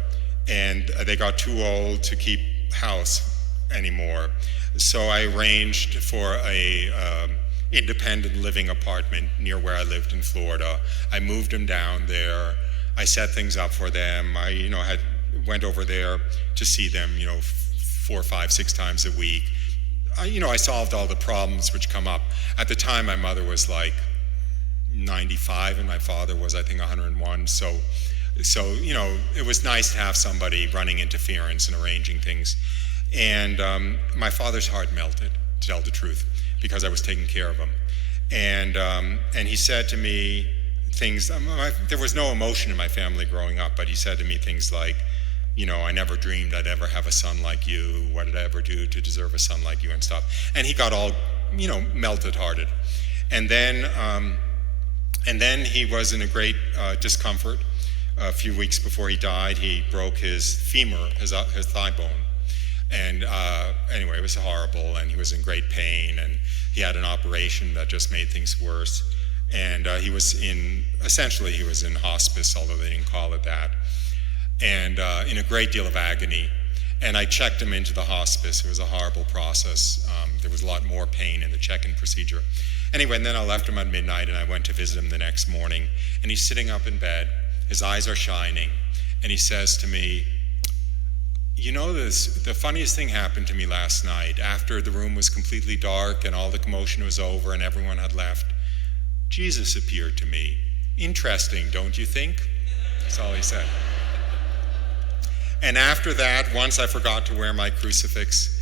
and they got too old to keep house anymore. So I arranged for a independent living apartment near where I lived in Florida. I moved them down there. I set things up for them. I, went over there to see them, 4, 5, 6 times a week. I solved all the problems which come up. At the time, my mother was like 95, and my father was, I think, 101. So it was nice to have somebody running interference and arranging things. And my father's heart melted, to tell the truth, because I was taking care of him. And he said to me things. There was no emotion in my family growing up, but he said to me things like, I never dreamed I'd ever have a son like you. What did I ever do to deserve a son like you, and stuff. And he got all, melted hearted. And then he was in a great discomfort. A few weeks before he died, he broke his femur, his thigh bone. And anyway, it was horrible, and he was in great pain, and he had an operation that just made things worse. And he was in hospice, although they didn't call it that. And in a great deal of agony. And I checked him into the hospice. It was a horrible process. There was a lot more pain in the check-in procedure. Anyway, and then I left him at midnight, and I went to visit him the next morning. And he's sitting up in bed. His eyes are shining. And he says to me, the funniest thing happened to me last night. After the room was completely dark and all the commotion was over and everyone had left, Jesus appeared to me. Interesting, don't you think? That's all he said. And after that, once I forgot to wear my crucifix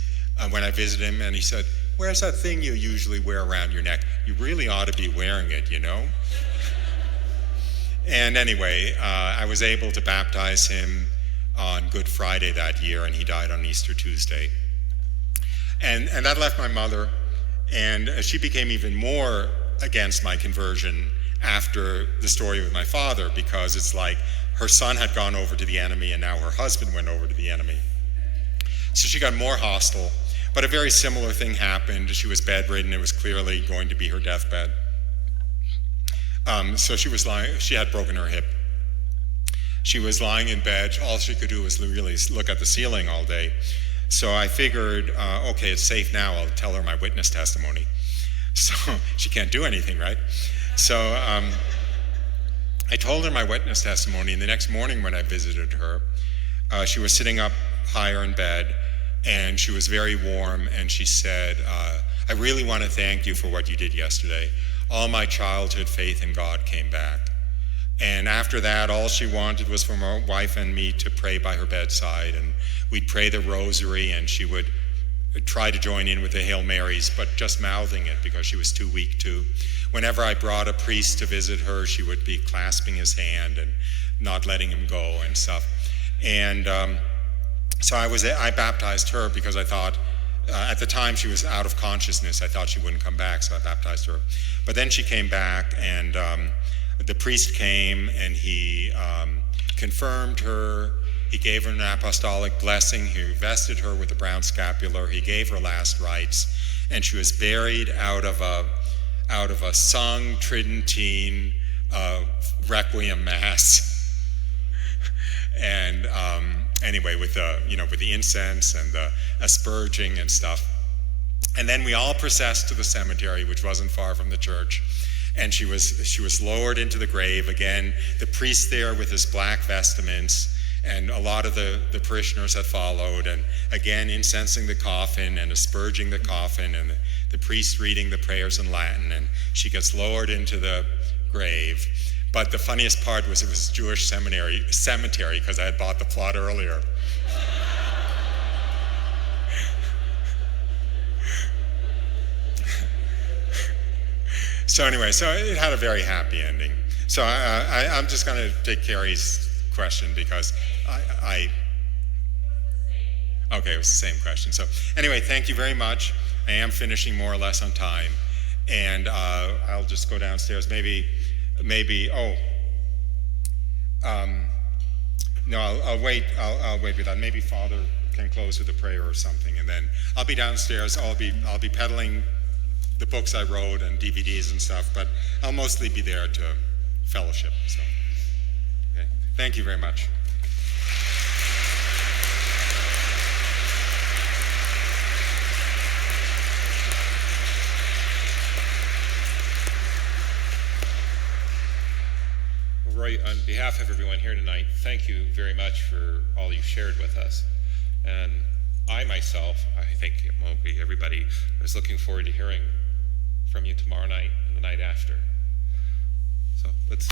when I visited him, and he said, "Where's that thing you usually wear around your neck? You really ought to be wearing it, And anyway, I was able to baptize him on Good Friday that year, and he died on Easter Tuesday. And that left my mother, and she became even more against my conversion after the story with my father, because it's like her son had gone over to the enemy, and now her husband went over to the enemy. So she got more hostile, but a very similar thing happened. She was bedridden. It was clearly going to be her deathbed. So she was lying. She had broken her hip. She was lying in bed. All she could do was really look at the ceiling all day. So I figured, okay, it's safe now. I'll tell her my witness testimony. So she can't do anything, right? So I told her my witness testimony, and the next morning when I visited her, she was sitting up higher in bed, and she was very warm, and she said, "I really want to thank you for what you did yesterday. All my childhood faith in God came back." And after that, all she wanted was for my wife and me to pray by her bedside, and we'd pray the rosary, and she would try to join in with the Hail Marys, but just mouthing it because she was too weak to. Whenever I brought a priest to visit her, she would be clasping his hand and not letting him go and stuff. And so I baptized her because I thought, at the time she was out of consciousness. I thought she wouldn't come back, so I baptized her. But then she came back, and the priest came, and he confirmed her. He gave her an apostolic blessing. He vested her with a brown scapular. He gave her last rites, and she was buried out of a sung Tridentine requiem mass. And anyway, with the incense and the asperging and stuff. And then we all processed to the cemetery, which wasn't far from the church. And she was lowered into the grave. Again, the priest there with his black vestments, and a lot of the parishioners had followed, and again incensing the coffin and asperging the coffin, and the priest reading the prayers in Latin, and she gets lowered into the grave. But the funniest part was it was Jewish cemetery, because I had bought the plot earlier. So anyway, so it had a very happy ending. So I'm just going to take Carrie's question because okay, it was the same question. So anyway, thank you very much. I am finishing more or less on time, and I'll just go downstairs. No, I'll wait. I'll wait with that. Maybe Father can close with a prayer or something, and then I'll be downstairs. I'll be peddling the books I wrote and DVDs and stuff, but I'll mostly be there to fellowship. So, okay. Thank you very much. Roy, on behalf of everyone here tonight, thank you very much for all you shared with us. And I myself, I think it won't be everybody, I was looking forward to hearing from you tomorrow night and the night after. So let's